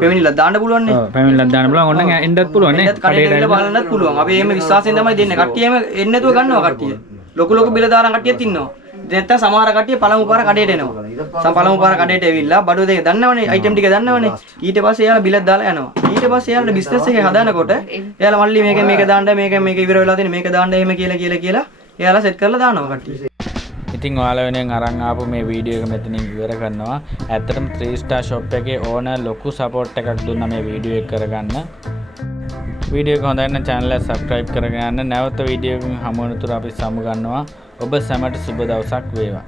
පැමිණිල්ලක් දාන්න පුළුවන් නේ. ඔව් පැමිණිල්ලක් දාන්න පුළුවන්. ඕනනම් එන්නත් පුළුවන් නේ. කඩේට ගිහලා බලන්නත් පුළුවන්. අපි එහෙම විශ්වාසයෙන් තමයි දෙන්නේ. කට්ටිය එහෙම එන්නේ නැතුව ගන්නවා කට්ටිය. ලොකු ලොකු බිල දාන කට්ටියත් ඉන්නවා. නැත්නම් සමහර කට්ටිය පළමු පාර කඩේට එනවා. පළමු පාර කඩේට ඇවිල්ලා බඩුව දෙක දන්නවනේ අයිටම් ටික දන්නවනේ. ඊට පස්සේ එයාලා බිලක් දාලා යනවා. ඊට පස්සේ එයාලා බිස්නස් එක හදානකොට එයාලා මල්ලි මේක දාන්න මේක ඉවර වෙලා තියෙන මේක දාන්න එහෙම කියලා එයාලා සෙට් කරලා දානවා කට්ටිය. ඉතින් ඔයාලා වෙනුවෙන් අරන් ආපු මේ වීඩියෝ එක මෙතනින් ඉවර කරනවා. ඇත්තටම 3 star shop එකේ ඕන ලොකු support එකක් දුන්නා මේ වීඩියෝ එක කරගන්න. වීඩියෝ එක හොඳයි නම් channel එක subscribe කරගෙන යන්න. නැවත වීඩියෝ එකකින් හමු වෙනතුරු අපි සමු ගන්නවා. ඔබ සැමට සුබ දවසක් වේවා.